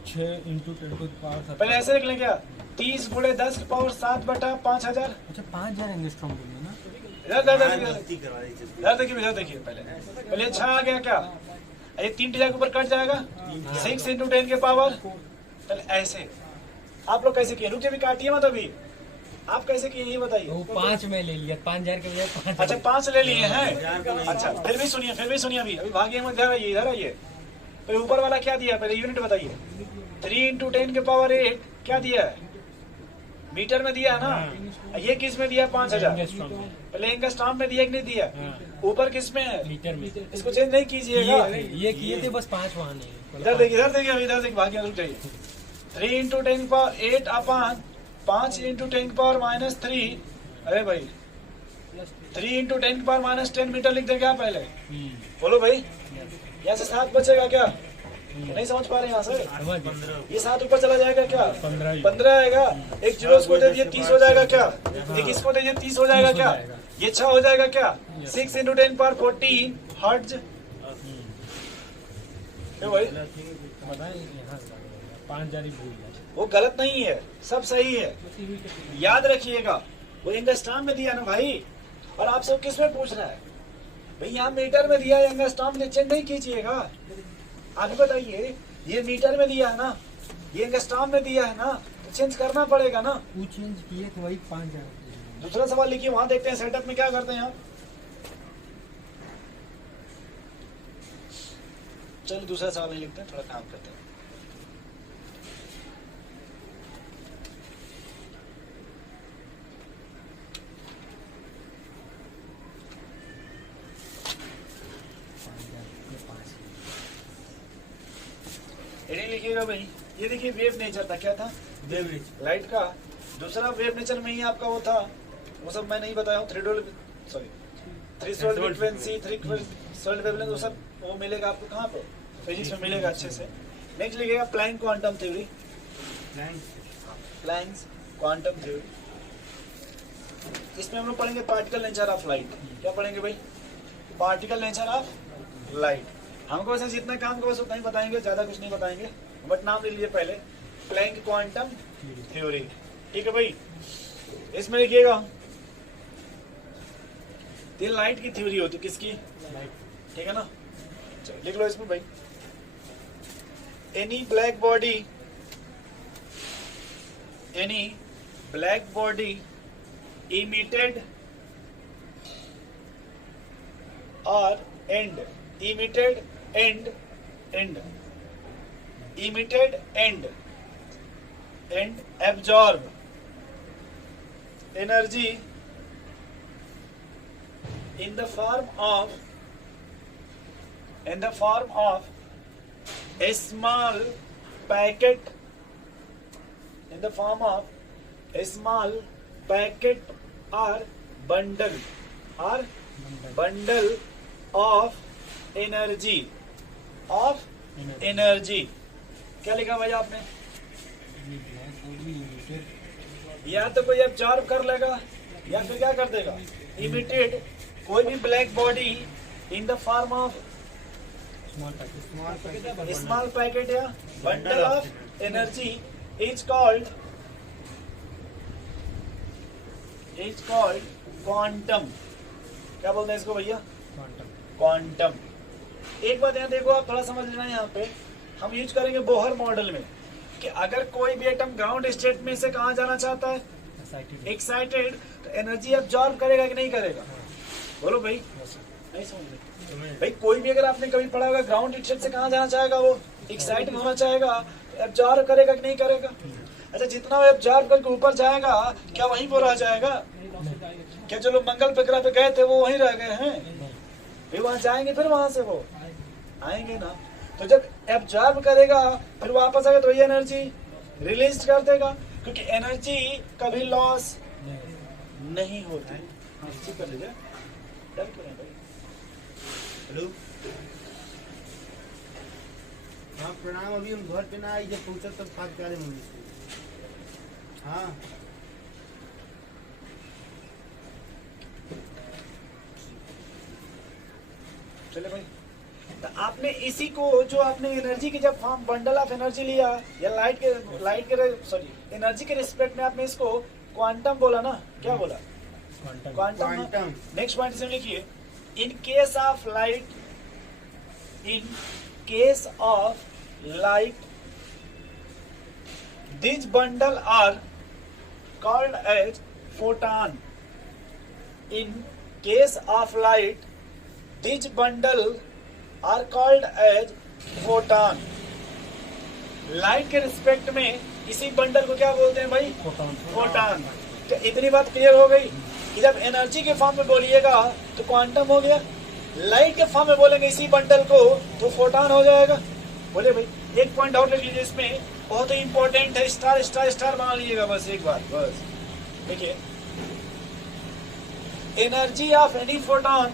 6 × 10 to the power 7। पहले ऐसे लिख लें क्या, 30 × 10 की पावर 7/5000। अच्छा 5000 एंगस्ट्रॉम बोलिए ना। इधर देखिए पहले 6 आ गया क्या? ये 3 के ऊपर कट जाएगा, 6 × 10 के पावर। पहले ऐसे आप लोग कैसे किए? रुके भी काटिए मत अभी, आप कैसे किए ये बताइए। वो 5 में ले लिया, 5000 के बजाय 5। अच्छा 5 ले लिए हैं। अच्छा फिर भी सुनिए अभी भागिए मत, इधर आइए। पहले ऊपर वाला क्या दिया, पहले यूनिट बताइए। 3 × 10 के पावर 8 क्या दिया है? मीटर में दिया है ना। ये किस में दिया? 5000। पहले एंगस्ट्रॉम में दिया कि नहीं दिया? ऊपर किस में है? मीटर में। इसको चेंज नहीं कीजिएगा। ये किए थे, बस 5 वहाँ नहीं। इधर देखिए भाग्य रुक जाइए। 3 × 10 की पावर 8 अपॉन 5 × 10 की पावर -3। अरे भाई 3 × 10 की पावर -10 मीटर लिख दे क्या पहले? बोलो भाई, यहाँ से 7 बचेगा क्या? नहीं समझ पा रहे यहाँ से? समझ गए। ये 7 ऊपर चला जाएगा क्या? 15 15 आएगा। एक जीरो इसको दे दिए 30 हो जाएगा क्या? एक इसको दे दिए 30 हो जाएगा क्या? ये 6 हो जाएगा क्या? 6 × 10⁻14 हर्ट्ज। क्यों भाई? बताएं यहाँ से 5000 ही भूल गया। वो गलत नहीं है, सब सही है। याद रखिएगा, वो एंगस्ट्रॉम में दिया ना भाई। और आपसे वो किस में पूछ रहा है भाई? यहाँ मीटर में दिया है, एंगस्ट्रॉम में चेंज नहीं कीजिएगा। आगे बताइए, ये मीटर में दिया है ना, ये एंगस्ट्रॉम में दिया है ना, तो चेंज करना पड़ेगा ना। वो चेंज किए तो वही 5000। दूसरा सवाल लिखिए, वहां देखते हैं सेटअप में क्या करते हैं आप। चलिए दूसरा सवाल नहीं लिखते हैं, थोड़ा काम करते हैं। ये लिखिएगा भाई। ये देखिए वेव नेचर था, क्या था? लाइट का। दूसरा वेव नेचर में ही आपका वो था, वो सब मैं नहीं बताया हूँ। थ्रेशोल्ड फ्रीक्वेंसी, थ्रेशोल्ड वेवलेंथ, वो सब वो मिलेगा आपको कहाँ पे? फिजिक्स में मिलेगा अच्छे से। नेक्स्ट लिखिएगा Planck quantum theory. Planck's quantum theory, इसमें हम लोग पढ़ेंगे पार्टिकल नेचर ऑफ लाइट। क्या पढ़ेंगे भाई? Particle nature of light. हमको वैसे जितना काम को बस उतना ही बताएंगे, ज्यादा कुछ नहीं बताएंगे। बट नाम ले लीजिए पहले, प्लैंक क्वांटम थ्योरी। ठीक है भाई? इसमें लिखिएगा ये लाइट की थ्योरी होती, किसकी? ठीक है ना? चलो लिख लो इसमें भाई। Any black body emitted or emitted and absorb energy in the form of a small packet or bundle of energy क्या लिखा भाई आपने? या तो कोई एब्जॉर्ब कर लेगा या फिर क्या कर देगा? इमिटेड कोई भी black body in the form of small packet या bundle of energy is called quantum. क्या बोलते हैं इसको भैया? क्वांटम। एक बात यहाँ देखो, आप थोड़ा समझ लेना। यहाँ पे हम यूज करेंगे बोहर मॉडल में कि अगर कोई भी एटम ग्राउंड स्टेट में से कहाँ जाना चाहता है? एक्साइटेड, तो एनर्जी एब्जॉर्ब करेगा कि नहीं करेगा? बोलो भाई। नहीं समझ भाई? कोई भी अगर आपने कभी पढ़ा होगा ग्राउंड स्टेट से कहाँ जाना चाहेगा? वो एक्साइटेड होना चाहेगा, तो एब्जॉर्ब करेगा कि नहीं करेगा? अच्छा, जितना वो एब्जॉर्ब करके ऊपर जाएगा, क्या वहीं पर रह जाएगा? क्या जो लोग मंगल पे ग्रह पे गए थे वो वहीं रह गए हैं? फिर वहां जाएंगे, फिर वहां से वो आएंगे ना। तो जब एब्जॉर्ब करेगा फिर वापस आएगा तो ये एनर्जी रिलीज कर देगा, क्योंकि एनर्जी कभी लॉस नहीं होती। कर लीजिए। हेलो, हाँ प्रणाम। अभी हम घर पे ना आई, जब पहुंचा तब खाद प्यारे मम्मी से। हाँ चले भाई। तो आपने इसी को, जो आपने एनर्जी की जब फॉर्म बंडल ऑफ एनर्जी लिया या लाइट के एनर्जी के रिस्पेक्ट में आपने इसको क्वांटम बोला ना। क्या बोला? क्वांटम। नेक्स्ट पॉइंट इसमें लिखिए, in case of light this bundle are called as photon. In case of light this bundle are called as photon. Light के रिस्पेक्ट में इसी बंडल को क्या बोलते हैं भाई? फोटॉन। तो इतनी बात क्लियर हो गई कि जब एनर्जी के फॉर्म में बोलिएगा तो क्वांटम हो गया, लाइट के फॉर्म में बोलेंगे इसी बंडल को तो फोटॉन हो जाएगा। बोले भाई। एक पॉइंट और लिख लीजिए, इसमें बहुत ही इंपॉर्टेंट है, स्टार स्टार स्टार बना लीजिएगा बस एक बार। बस देखिए, एनर्जी ऑफ एनी फोटॉन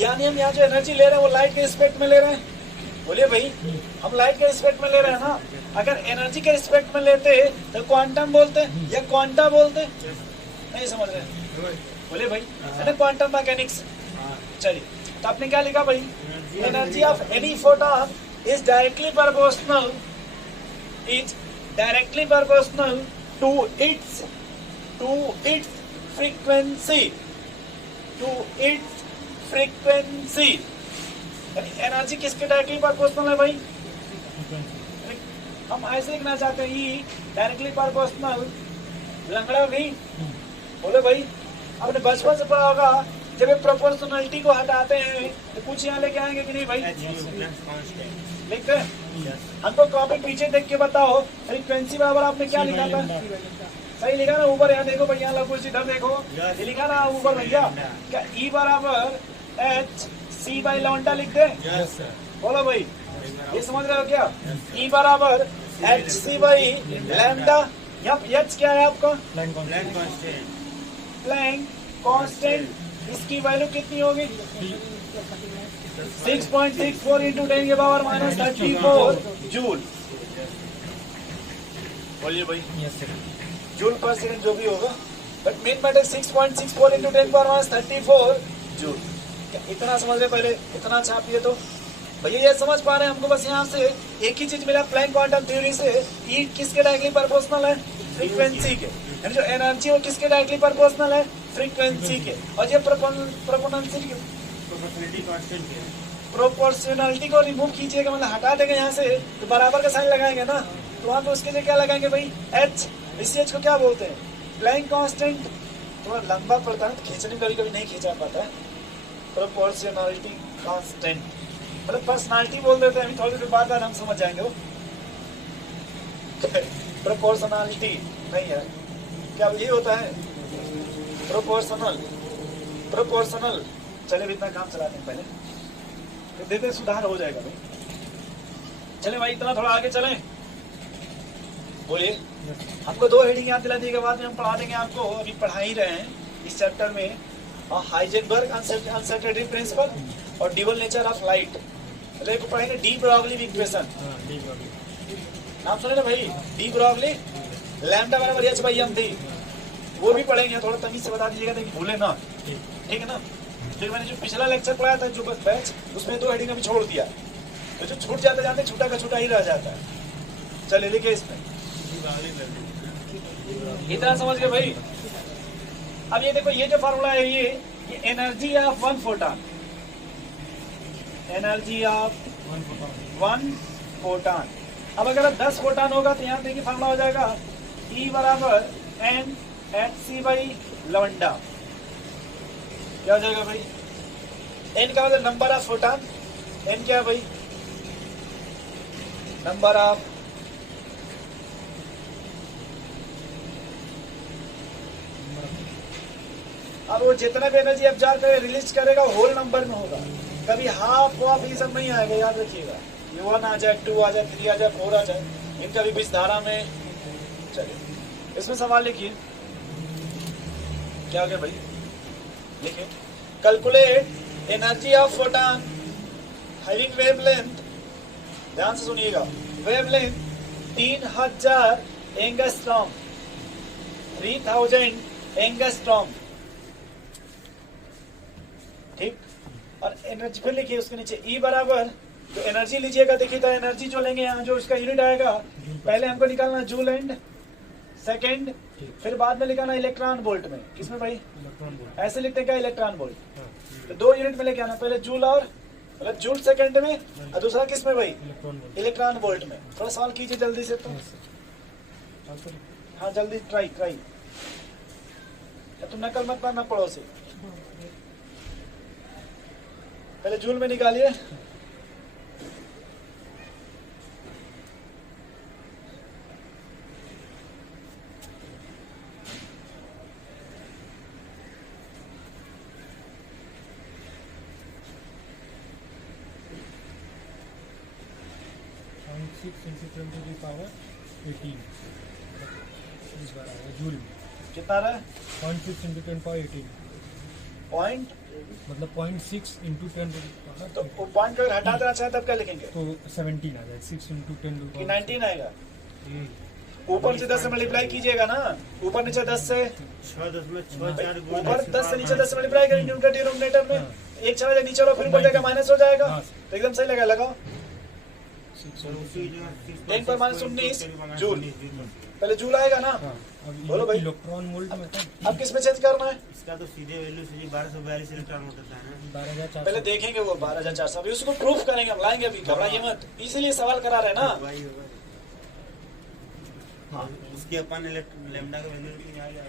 यानी हम यहाँ जो एनर्जी ले रहे हैं वो लाइट के रिस्पेक्ट में ले रहे हैं। बोलिए भाई, हम लाइट के रिस्पेक्ट में ले रहे हैं ना। अगर एनर्जी के रिस्पेक्ट में लेते तो क्वांटम बोलते या क्वांटा बोलते, नहीं समझ रहे हैं? बोलिए भाई, है ना क्वांटम मैकेनिक्स। चलिए, तो आपने क्या लिखा भाई? Energy of any photon is directly proportional to its frequency energy किसके डायरेक्टली प्रोपोर्शनल है भाई? हम ऐसे लिखना चाहते हैं, ई डायरेक्टली प्रोपोर्शनल लंगड़ा भी। बोले भाई, आपने बचपन से पढ़ा होगा, जब ये प्रोपोर्शनलिटी को हटाते हैं तो कुछ यहाँ लेके आएंगे कि नहीं भाई? लिखते हैं। हमको कॉपी पीछे देख के बताओ, फ्रीक्वेंसी बराबर आपने क्या लिखा था? सही लिखा ना? ऊपर यहाँ देखो भैया, कुछ इधर देखो, ये लिखा ना ऊपर भैया, क्या ई बराबर एच सी बाई लैम्डा लिख दे? बोलो भाई, ये समझ रहे हो क्या? ई बराबर एच सी बाई लैम्डा। यहाँ एच क्या है आपका? Planck constant. इसकी वैल्यू कितनी होगी? 6.64 इंटू 10 के पावर माइनस 34 जूल। बोलिए भाई, जूल पर सेकंड जो भी होगा, but main matter 6.64 into 10 power minus 34 joule. इतना समझ रहे? पहले इतना छापिए तो भैया ये समझ पा रहे हैं। हमको बस यहाँ से एक ही चीज मिला प्लैंक क्वांटम थ्योरी से, ई किसके डायरेक्टली प्रोपोर्शनल है? फ्रीक्वेंसी के। जो एनर्जी वो किसके डायरेक्टली प्रोपोर्शनल है? फ्रीक्वेंसी के। और ये प्रोपोर्शनलिटी को रिमूव कीजिएगा, मतलब हटा देंगे यहाँ से, तो बराबर का साइन लगाएंगे ना, तो वहाँ पे उसके लिए क्या लगाएंगे भाई? एच। इसी एच को क्या बोलते हैं? Planck constant. थोड़ा लंबा पड़ता है, खींचने कभी कभी नहीं खींचा पाता है। प्रोपोर्शनलिटी कांस्टेंट मतलब पर्सनालिटी बोल देते हैं, अभी थोड़ी देर बाद हम समझ जाएंगे वो। प्रोपोर्शनलिटी नहीं है क्या? ये होता है प्रोपोर्शनल। चले इतना काम चलाते हैं पहले, तो देते सुधार हो जाएगा भाई। चले भाई, इतना थोड़ा आगे चलें। बोलिए, हमको 2 हेडिंग याद दिला दिएगा, बाद में हम पढ़ा देंगे आपको। अभी पढ़ा ही रहे हैं इस चैप्टर में, हाइजेनबर्ग अनसर्टेनिटी प्रिंसिपल और ड्यूअल नेचर ऑफ लाइट। मतलब को पढ़ेंगे डी ब्रॉगली इक्वेशन। नाम सुने ना भाई? डी ब्रॉगली लैम्डा बराबर एच बाई एम थी, वो भी पढ़ेंगे। थोड़ा तमीज से बता दीजिएगा ताकि भूले ना, ठीक है ना? फिर मैंने जो पिछला लेक्चर पढ़ाया था, जो बस बैच, उसमें 2 हेडिंग अभी छोड़ दिया, तो जो छूट जाते जाते छूटा का छूटा ही रह जाता है। चलिए लिखिए इसमें, इतना समझ गए भाई? अब ये देखो, ये जो फॉर्मूला है, ये energy of 1 photon, energy of 1 photon. अब अगर 10 फोटॉन होगा तो यहाँ देखिए फॉर्मूला हो जाएगा E बराबर n h c by lambda. क्या हो जाएगा भाई? एन का मतलब नंबर ऑफ फोटॉन, एन क्या है भाई? नंबर ऑफ अब वो जितना भी एनर्जी एब्जॉर्ब करे रिलीज करेगा होल नंबर में होगा, कभी हाफ वाफ ये सब नहीं आएगा, याद रखिएगा। ये 1 आ जाए, 2 आ जाए, 3 आ जाए, 4 आ जाए, इनका भी बीच धारा में। चलिए इसमें सवाल लिखिए, क्या हो गया भाई? लिखिए, calculate energy of photon having wavelength, ध्यान से सुनिएगा, वेवलेंथ 3000 एंगस्ट्रॉम, 3000 एंगस्ट्रॉम, ठीक। और एनर्जी फिर लिखिए उसके नीचे E बराबर, जो एनर्जी लीजिएगा देखिए, तो एनर्जी जो लेंगे यहाँ जो उसका यूनिट आएगा, पहले हमको निकालना जूल एंड सेकंड, फिर बाद में निकालना इलेक्ट्रॉन वोल्ट में। किसमें भाई? ऐसे लिखते हैं क्या? Electron volt. तो 2 यूनिट में लेके आना, पहले जूल और मतलब जूल सेकंड में, और दूसरा किस में भाई? इलेक्ट्रॉन वोल्ट में। थोड़ा सवाल कीजिए जल्दी से, तो हाँ जल्दी ट्राई। तुम नकल मत मारना पड़ो से, पहले जूल में निकालिए। जूल कितना रहा है? 0.6 × 10 × 18 पॉइंट, मतलब 0.6 इंटू 10 तो वो पॉइंट अगर हटा देना चाहे तब क्या लिखेंगे तो 17 आ जाए 6 इंटू 10 कि 19 आएगा? ऊपर से 10 से मल्टीप्लाई कीजिएगा ना, ऊपर नीचे 10 से, 6.4 ऊपर 10 से नीचे 10 से मल्टीप्लाई करेंगे न्यूटन डिनोमिनेटर में, एक चला जाए नीचे वाला फिर ऊपर जाएगा माइनस हो जाएगा, तो एकदम सही लगा लगाओ। 10 पर -19 जूल, पहले जूल आएगा ना, बोलो भाई। इलेक्ट्रॉन वोल्ट में था अब किस में चेंज करना है? इसका तो सीधे वैल्यू सीधी 1242 इलेक्ट्रॉन वोल्ट होता है ना। 12,400 पहले देखेंगे वो 12,400, अभी उसको प्रूफ करेंगे, हम लाएंगे, अभी घबराइए मत, इसीलिए सवाल करा रहे हैं ना। वही होगा। हाँ, उसके अपन लैम्डा का वैल्यू नहीं आ गया।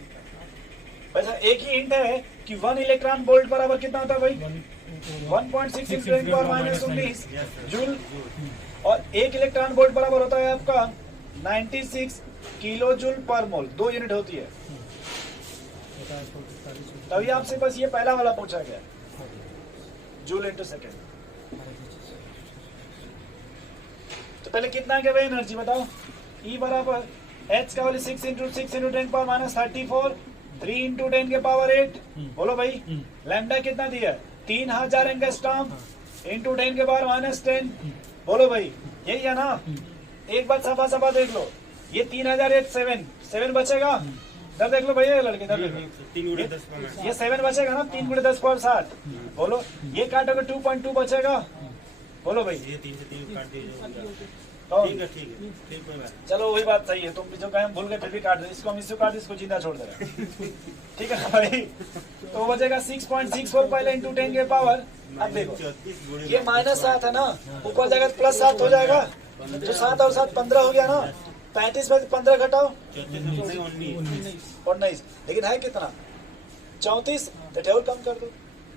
वैसा एक ही हिंट है कि 1 इलेक्ट्रॉन वोल्ट बराबर कितना होता है भाई? 1.6 × 10⁻19 जूल, और 1 इलेक्ट्रॉन वोल्ट बराबर होता है आपका 96 किलो जूल पर मोल, 2 यूनिट होती है। तभी आपसे बस ये पहला वाला पूछा गया, जूल इंटू सेकेंड। तो पहले कितना क्या भाई एनर्जी बताओ? E बराबर H का वैल्यू 6 × 6 × 10⁻34, 3 × 10 के पावर 8, बोलो भाई। लैम्डा कितना दिया है? 3000 एंगस्ट्रॉम इंटू 10 के पावर -10, बोलो भाई, यही है ना? एक बात सफा सफा देख लो, ये 3008 7 बचेगा, इधर देख लो भैया लड़के, इधर देखो, 3 × 10 ये 7 बचेगा ना, 3 × 10 पावर 60, बोलो। ये काटोगे 2.2 बचेगा, बोलो भाई। ये 3 से 3 काट दीजिए। तो ठीक है कोई बात नहीं। चलो वही बात सही है, तुम जो कहें भूल गए फिर भी काट दे, इसको हम इसको काट दे, इसको जिंदा छोड़ देगा, ठीक है ना भाई? तो वो बचेगा 6.64 पहले इंटू 10 के पावर। अब देखो ये -7 है ना, ऊपर जाएगा तो +7 हो जाएगा, जो 7 और 7 15 हो गया ना, 35 में 15 घटाओ 19, लेकिन है कितना? 34, तो और कम कर दो।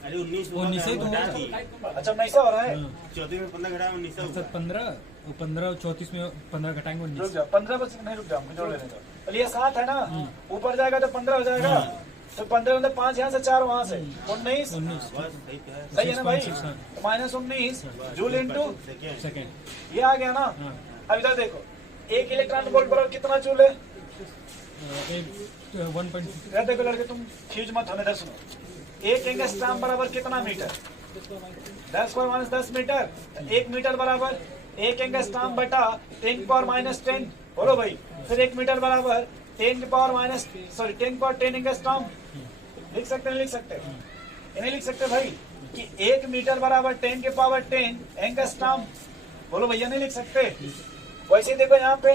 अरे 19 19 ही तो घटा है। दी। अच्छा 19 हो रहा है, 34 में 15 घटा 19 होगा। 15 15 34 में 15 घटाएंगे रुक 19। जाओ, 15 बच नहीं, रुक जाओ, जोड़ लेने दो। चलिए 7 है ना, ऊपर जाएगा तो 15 हो जाएगा, तो 15 में 5 यहाँ से 4 वहाँ से 19, बस सही तो है। सही है ना भाई? 6.6 तो -19 जूल इंटू सेकेंड। ये आ गया ना। अब इधर देखो, 1 इलेक्ट्रॉन वोल्ट बराबर कितना जूल है? 1.6 इधर देखो लड़के, तुम फ्यूज मत होने, इधर सुनो। 1 एंगस्ट्रॉम बराबर कितना मीटर? 10⁻- 10 मीटर, 1 मीटर बराबर 1 एंगस्ट्रॉम बटा 10⁻−10, बोलो भाई। फिर 1 मीटर बराबर 10⁻10 एंगस्ट्रॉम, लिख सकते नहीं लिख सकते? ये नहीं लिख सकते भाई कि 1 मीटर बराबर 10 के पावर 10 एंगस्ट्रॉम, बोलो भैया, नहीं लिख सकते? वैसे ही देखो यहाँ पे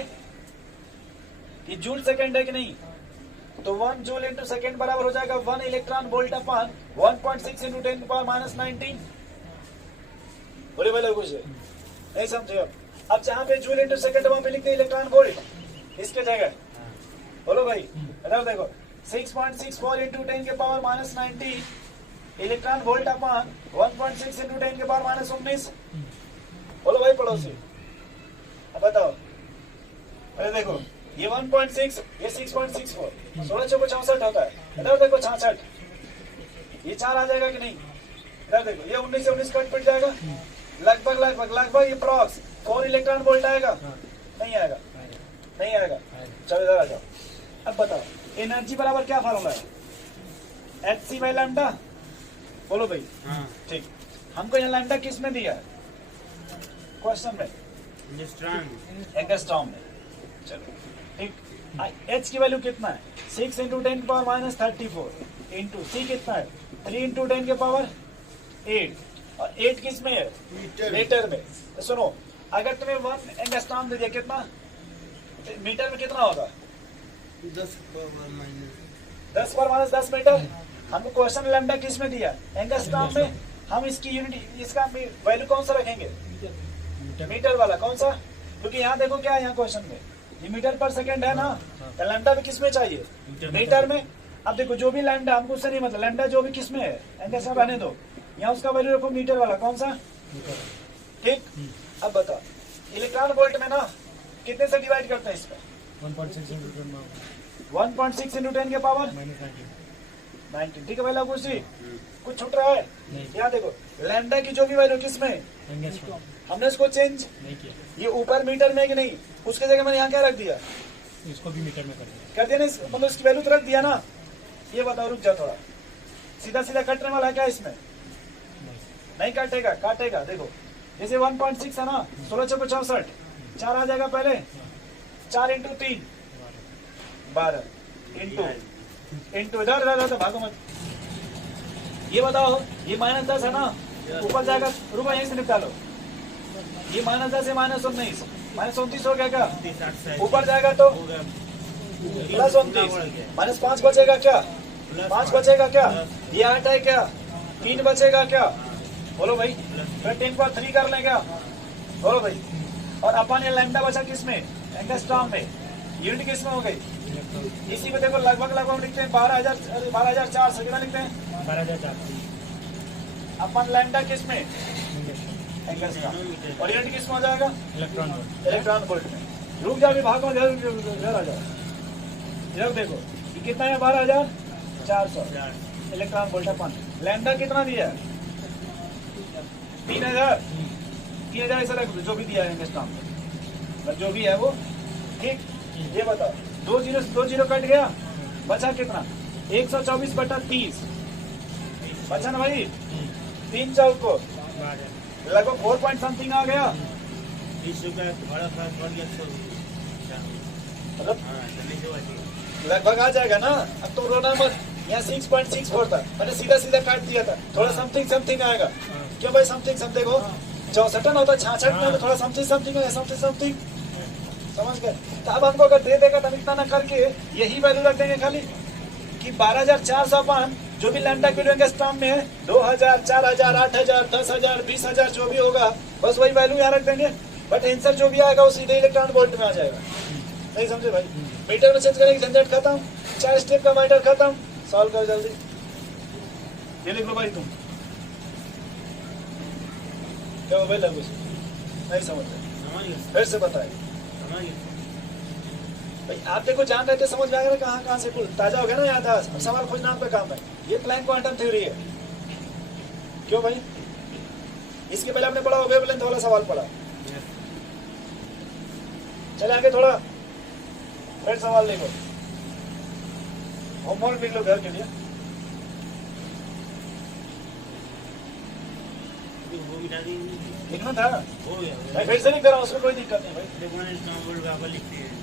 कि जूल सेकेंड है कि नहीं, तो 1 जूल इंटू सेकेंड बराबर हो जाएगा 1 electron volt upon 1.6 into 10 power -19, बोले भाई कुछ नहीं समझे? अब जहाँ पे जूल इंटू सेकेंड वहां पे लिखते इलेक्ट्रॉन वोल्ट इसके जगह, बोलो भाई। इधर देखो 6.64 इंटू 10 के power -19 electron volt upon 1.6 into 10 के पावर -19, बोलो भाई पड़ोसी। अब बताओ, अरे देखो ये 1.6, ये 6.64, 16 चौको 64 होता है। इधर देखो 66, ये 4 आ जाएगा कि नहीं? इधर देखो ये 19 से 19 कट पिट जाएगा, लगभग ये प्रॉक्स 4 इलेक्ट्रॉन वोल्ट आएगा, नहीं आएगा? नहीं आएगा। चलो इधर आ जाओ। अब बताओ एनर्जी बराबर क्या फार्मूला है? Hc/λ, बोलो भाई। ठीक, हमको यहाँ लैम्डा किस में दिया है क्वेश्चन में? एंगस्ट्रॉम में। चलो ठीक, H की वैल्यू कितना है? 6 इंटू 10 के पावर -34 इंटू C कितना है? 3 इंटू 10 के पावर 8, और 8 किस में है? मीटर में। तो सुनो, अगर तुम्हें 1 एंगस्ट्रॉम दे दिया, कितना मीटर में कितना होगा? 10 10 पर -10 मीटर। हमको क्वेश्चन लैम्डा किस में दिया? एंगस्ट्रॉम में। हम इसकी यूनिट, इसका वैल्यू कौन सा रखेंगे? मीटर वाला। कौन सा? क्योंकि यहाँ देखो क्या है, यहाँ क्वेश्चन में ये मीटर पर सेकंड है ना, तो लैम्डा भी किस में चाहिए? मीटर में। अब देखो जो भी लैम्डा, हमको उससे नहीं मतलब, लैम्डा जो भी किस में है एंगस्ट्रॉम रहने दो, यहाँ उसका वैल्यू रखो मीटर वाला। कौन सा? ठीक। अब बताओ इलेक्ट्रॉन वोल्ट में ना कितने से डिवाइड करते हैं इसमें? 1.6 इंटू 10 के पावर -19। ठीक है भाई लागू जी, कुछ छूट रहा है? यहाँ देखो लैम्डा की जो भी वैल्यू किस में, हमने इसको चेंज नहीं किया, ये ऊपर मीटर में कि नहीं, उसके जगह मैंने यहाँ क्या रख दिया? इसको भी मीटर में कर दिया। ना, मतलब इसकी वैल्यू तो रख दिया ना। ये बताओ, रुक जाओ थोड़ा, सीधा सीधा कटने वाला है क्या इसमें? नहीं काटेगा, काटेगा। देखो जैसे 1.6 है ना, 16 चौको 64, 4 आ जाएगा पहले, 4 इंटू 3 12 इंटू इधर भागो मत। ये बताओ, ये -10 है ना, ऊपर जाएगा, रुको यहीं से निपटा लो। ये -10 है, -19, -29 हो गया क्या? ऊपर जाएगा तो +29, -5 बचेगा क्या? 5 बचेगा क्या? ये 8 है क्या? 3 बचेगा क्या? बोलो भाई। फिर 10 पर 3 कर लें क्या? बोलो भाई। और अपन ये लैम्डा बचा किसमें? एंगस्ट्रॉम में। यूनिट किसमें हो गई? इसी को देखो, लगभग लगभग लिखते हैं 12,400। कितना लिखते हैं? 12,400। अपन लैम्डा किसमें? एंगस्ट्रॉम। और यूनिट किसमें हो जाएगा? इलेक्ट्रॉन वोल्ट में। रुक जा, अभी भागो, इधर आ जाओ। इधर देखो, ये कितना है? 12,400 इलेक्ट्रॉन वोल्ट अपन। लैम्डा कितना दिया है? 3,000। 3,000 ऐसा रख दो, जो भी दिया है एंगस्ट्रॉम में, जो भी है वो। ठीक, ये बताओ, 2 जीरो कट गया, बचा कितना? 124/30 बचा ना भाई। 3 चौको लगभग 4 पॉइंट समथिंग आ गया। मतलब लगभग आ जाएगा ना। अब तो रोना मत, यहाँ 6.64 था, मैंने सीधा सीधा काट दिया था। थोड़ा समथिंग आएगा। क्यों भाई समथिंग हो? 64 होता, 66 में थोड़ा समथिंग है, समथिंग समझ गए। तो अब हमको अगर दे देगा तो इतना ना करके यही वैल्यू रख देंगे खाली कि 12,400 अपन जो भी लैम्डा किलो एंगस्ट्रॉम में है, 2,000, 4,000, 8,000, 10,000, 20,000 जो भी होगा, बस वही वैल्यू यहाँ रख देंगे। बट आंसर जो भी आएगा वो सीधे इलेक्ट्रॉन वोल्ट में आ जाएगा। नहीं समझे भाई? मीटर में चेंज करेंगे, झंझट खत्म, 4 स्टेप का मैटर खत्म। सॉल्व कर जल्दी। ये लिख लो भाई तुम। क्या हो भाई लगू? नहीं समझ रहे? फिर से बताए भाई। आप देखो, जान रहे थे, समझ में आ गया कहाँ से कुल ताजा हो गया ना याद। अब सवाल खोजना आपका काम है। ये प्लैंक क्वांटम थ्योरी है। क्यों भाई? इसके पहले आपने पढ़ा वेवलेंथ वाला सवाल पढ़ा। चले आगे थोड़ा, फिर सवाल लिखो, होमवर्क लिख लो घर के लिए। लिखना था भाई, फिर से नहीं कर रहा हूँ, उसमें कोई दिक्कत नहीं भाई।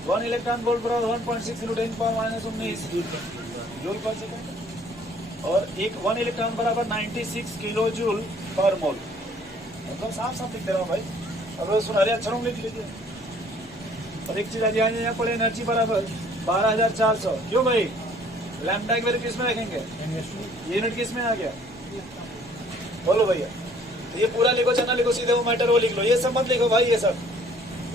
1 इलेक्ट्रॉन वोल्ट बराबर 1.6 × 10⁻19 जूल पर सेकंड। और 1 इलेक्ट्रॉन बराबर 96 किलो जूल पर मोल। मतलब साफ लिख दे रहा हूँ भाई। अब सुनहरे अक्षरों में लिख लीजिए। और एक चीज यहाँ पड़े, एनर्जी बराबर 12,400। क्यों भाई? लैम्डा की वैल्यू किसमें रखेंगे? यूनिट किसमें आ गया? बोलो भैया। तो ये पूरा लिखो, चना लिखो, सीधे वो मैटर वो लिख लो। ये सब मत लिखो भाई, ये सब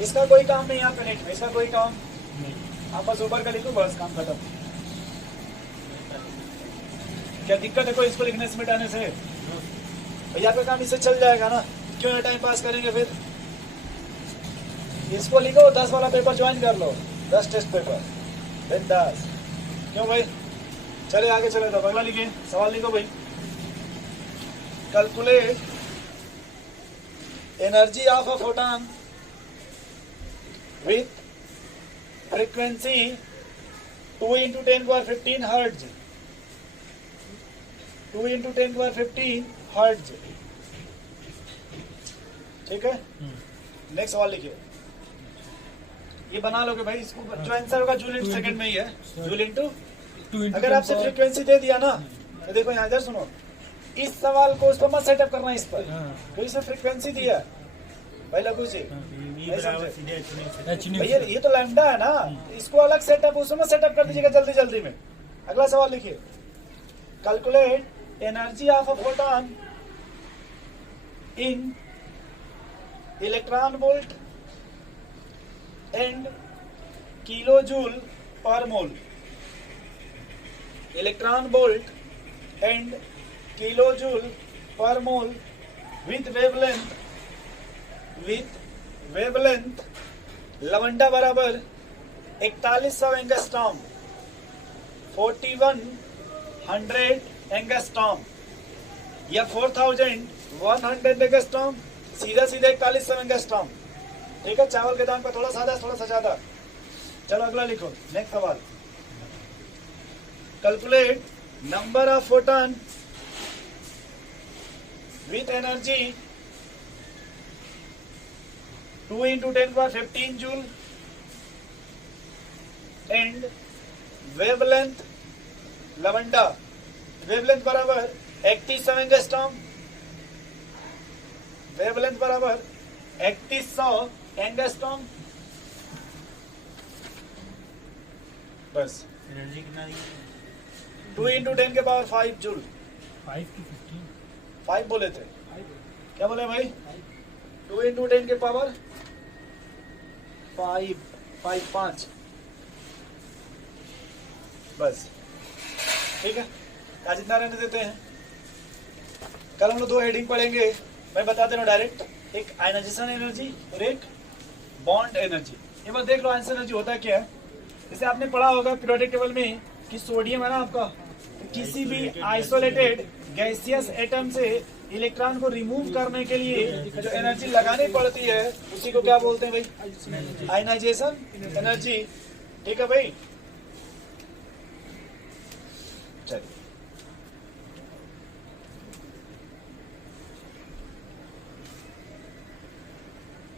इसका कोई काम नहीं। यहाँ पे नेट में इसका कोई काम नहीं। आप बस ऊपर का लिखो, बस काम खत्म। क्या दिक्कत है कोई इसको लिखने से, मिटाने से? भैया का काम इससे चल जाएगा ना। क्यों ना टाइम पास करेंगे? फिर इसको लिखो, 10 वाला पेपर ज्वाइन कर लो, 10 टेस्ट पेपर बिंदास। क्यों भाई? चले आगे चले। तो अगला लिखिए, सवाल लिखो भाई। Calculate energy of a photon with frequency 2 × 10⁻15 hertz. 2 × 10⁻15 hertz. ठीक है। नेक्स्ट सवाल लिखिए। ये बना लोगे भाई। इसको जो आंसर होगा जूल इंटू सेकंड में ही है। जूल इंटू, अगर आपसे फ्रीक्वेंसी दे दिया ना, तो देखो यहाँ इधर सुनो, इस सवाल को उस पर मत सेटअप करना, इस पर तो इसे फ्रीक्वेंसी दिया भाई लघु जी। भैया ये तो लैम्डा है ना, इसको अलग सेटअप, उसमें सेटअप कर दीजिएगा जल्दी जल्दी में। अगला सवाल लिखिए। Calculate energy of a photon in electron volt and kilo joule पर मोल। Electron volt and kilo joule पर मोल विथ वेवलेंथ लवंडा बराबर 4100 एंगस्ट्रॉम, 4100 एंगस्ट्रॉम या 4100 एंगस्ट्रॉम, सीधा 4100 एंगस्ट्रॉम। ठीक है। चावल के दाम का थोड़ा सादा, थोड़ा सा ज्यादा। चलो अगला लिखो, नेक्स्ट सवाल। Calculate number of photon with energy 2 into 10 power 15 joule and wavelength lambda, wavelength बराबर 3100 एंगस्ट्रॉम, वेवलेंथ बराबर 3100 एंगस्ट्रॉम। बस एनर्जी कितना दी? 2 into 10 के पावर 5 जूल। 5 to 15 5 बोले थे, क्या बोले भाई? 2 into 10 के पावर 5 बस, ठीक है। आज इतना रहने देते हैं। कल हम लोग 2 हेडिंग पढ़ेंगे, मैं बता दे रहा हूँ डायरेक्ट, एक आयनाइजेशन एनर्जी और एक बॉन्ड एनर्जी। ये बात देख लो, आयनाइजेशन एनर्जी होता क्या है। जैसे आपने पढ़ा होगा पीरियोडिक टेबल में कि सोडियम है ना आपका, तो किसी भी आइसोलेटेड गैसियस एटम से इलेक्ट्रॉन को रिमूव करने के लिए जो एनर्जी लगानी पड़ती है उसी को क्या बोलते हैं भाई? Ionisation energy. ठीक है भाई, चलिए।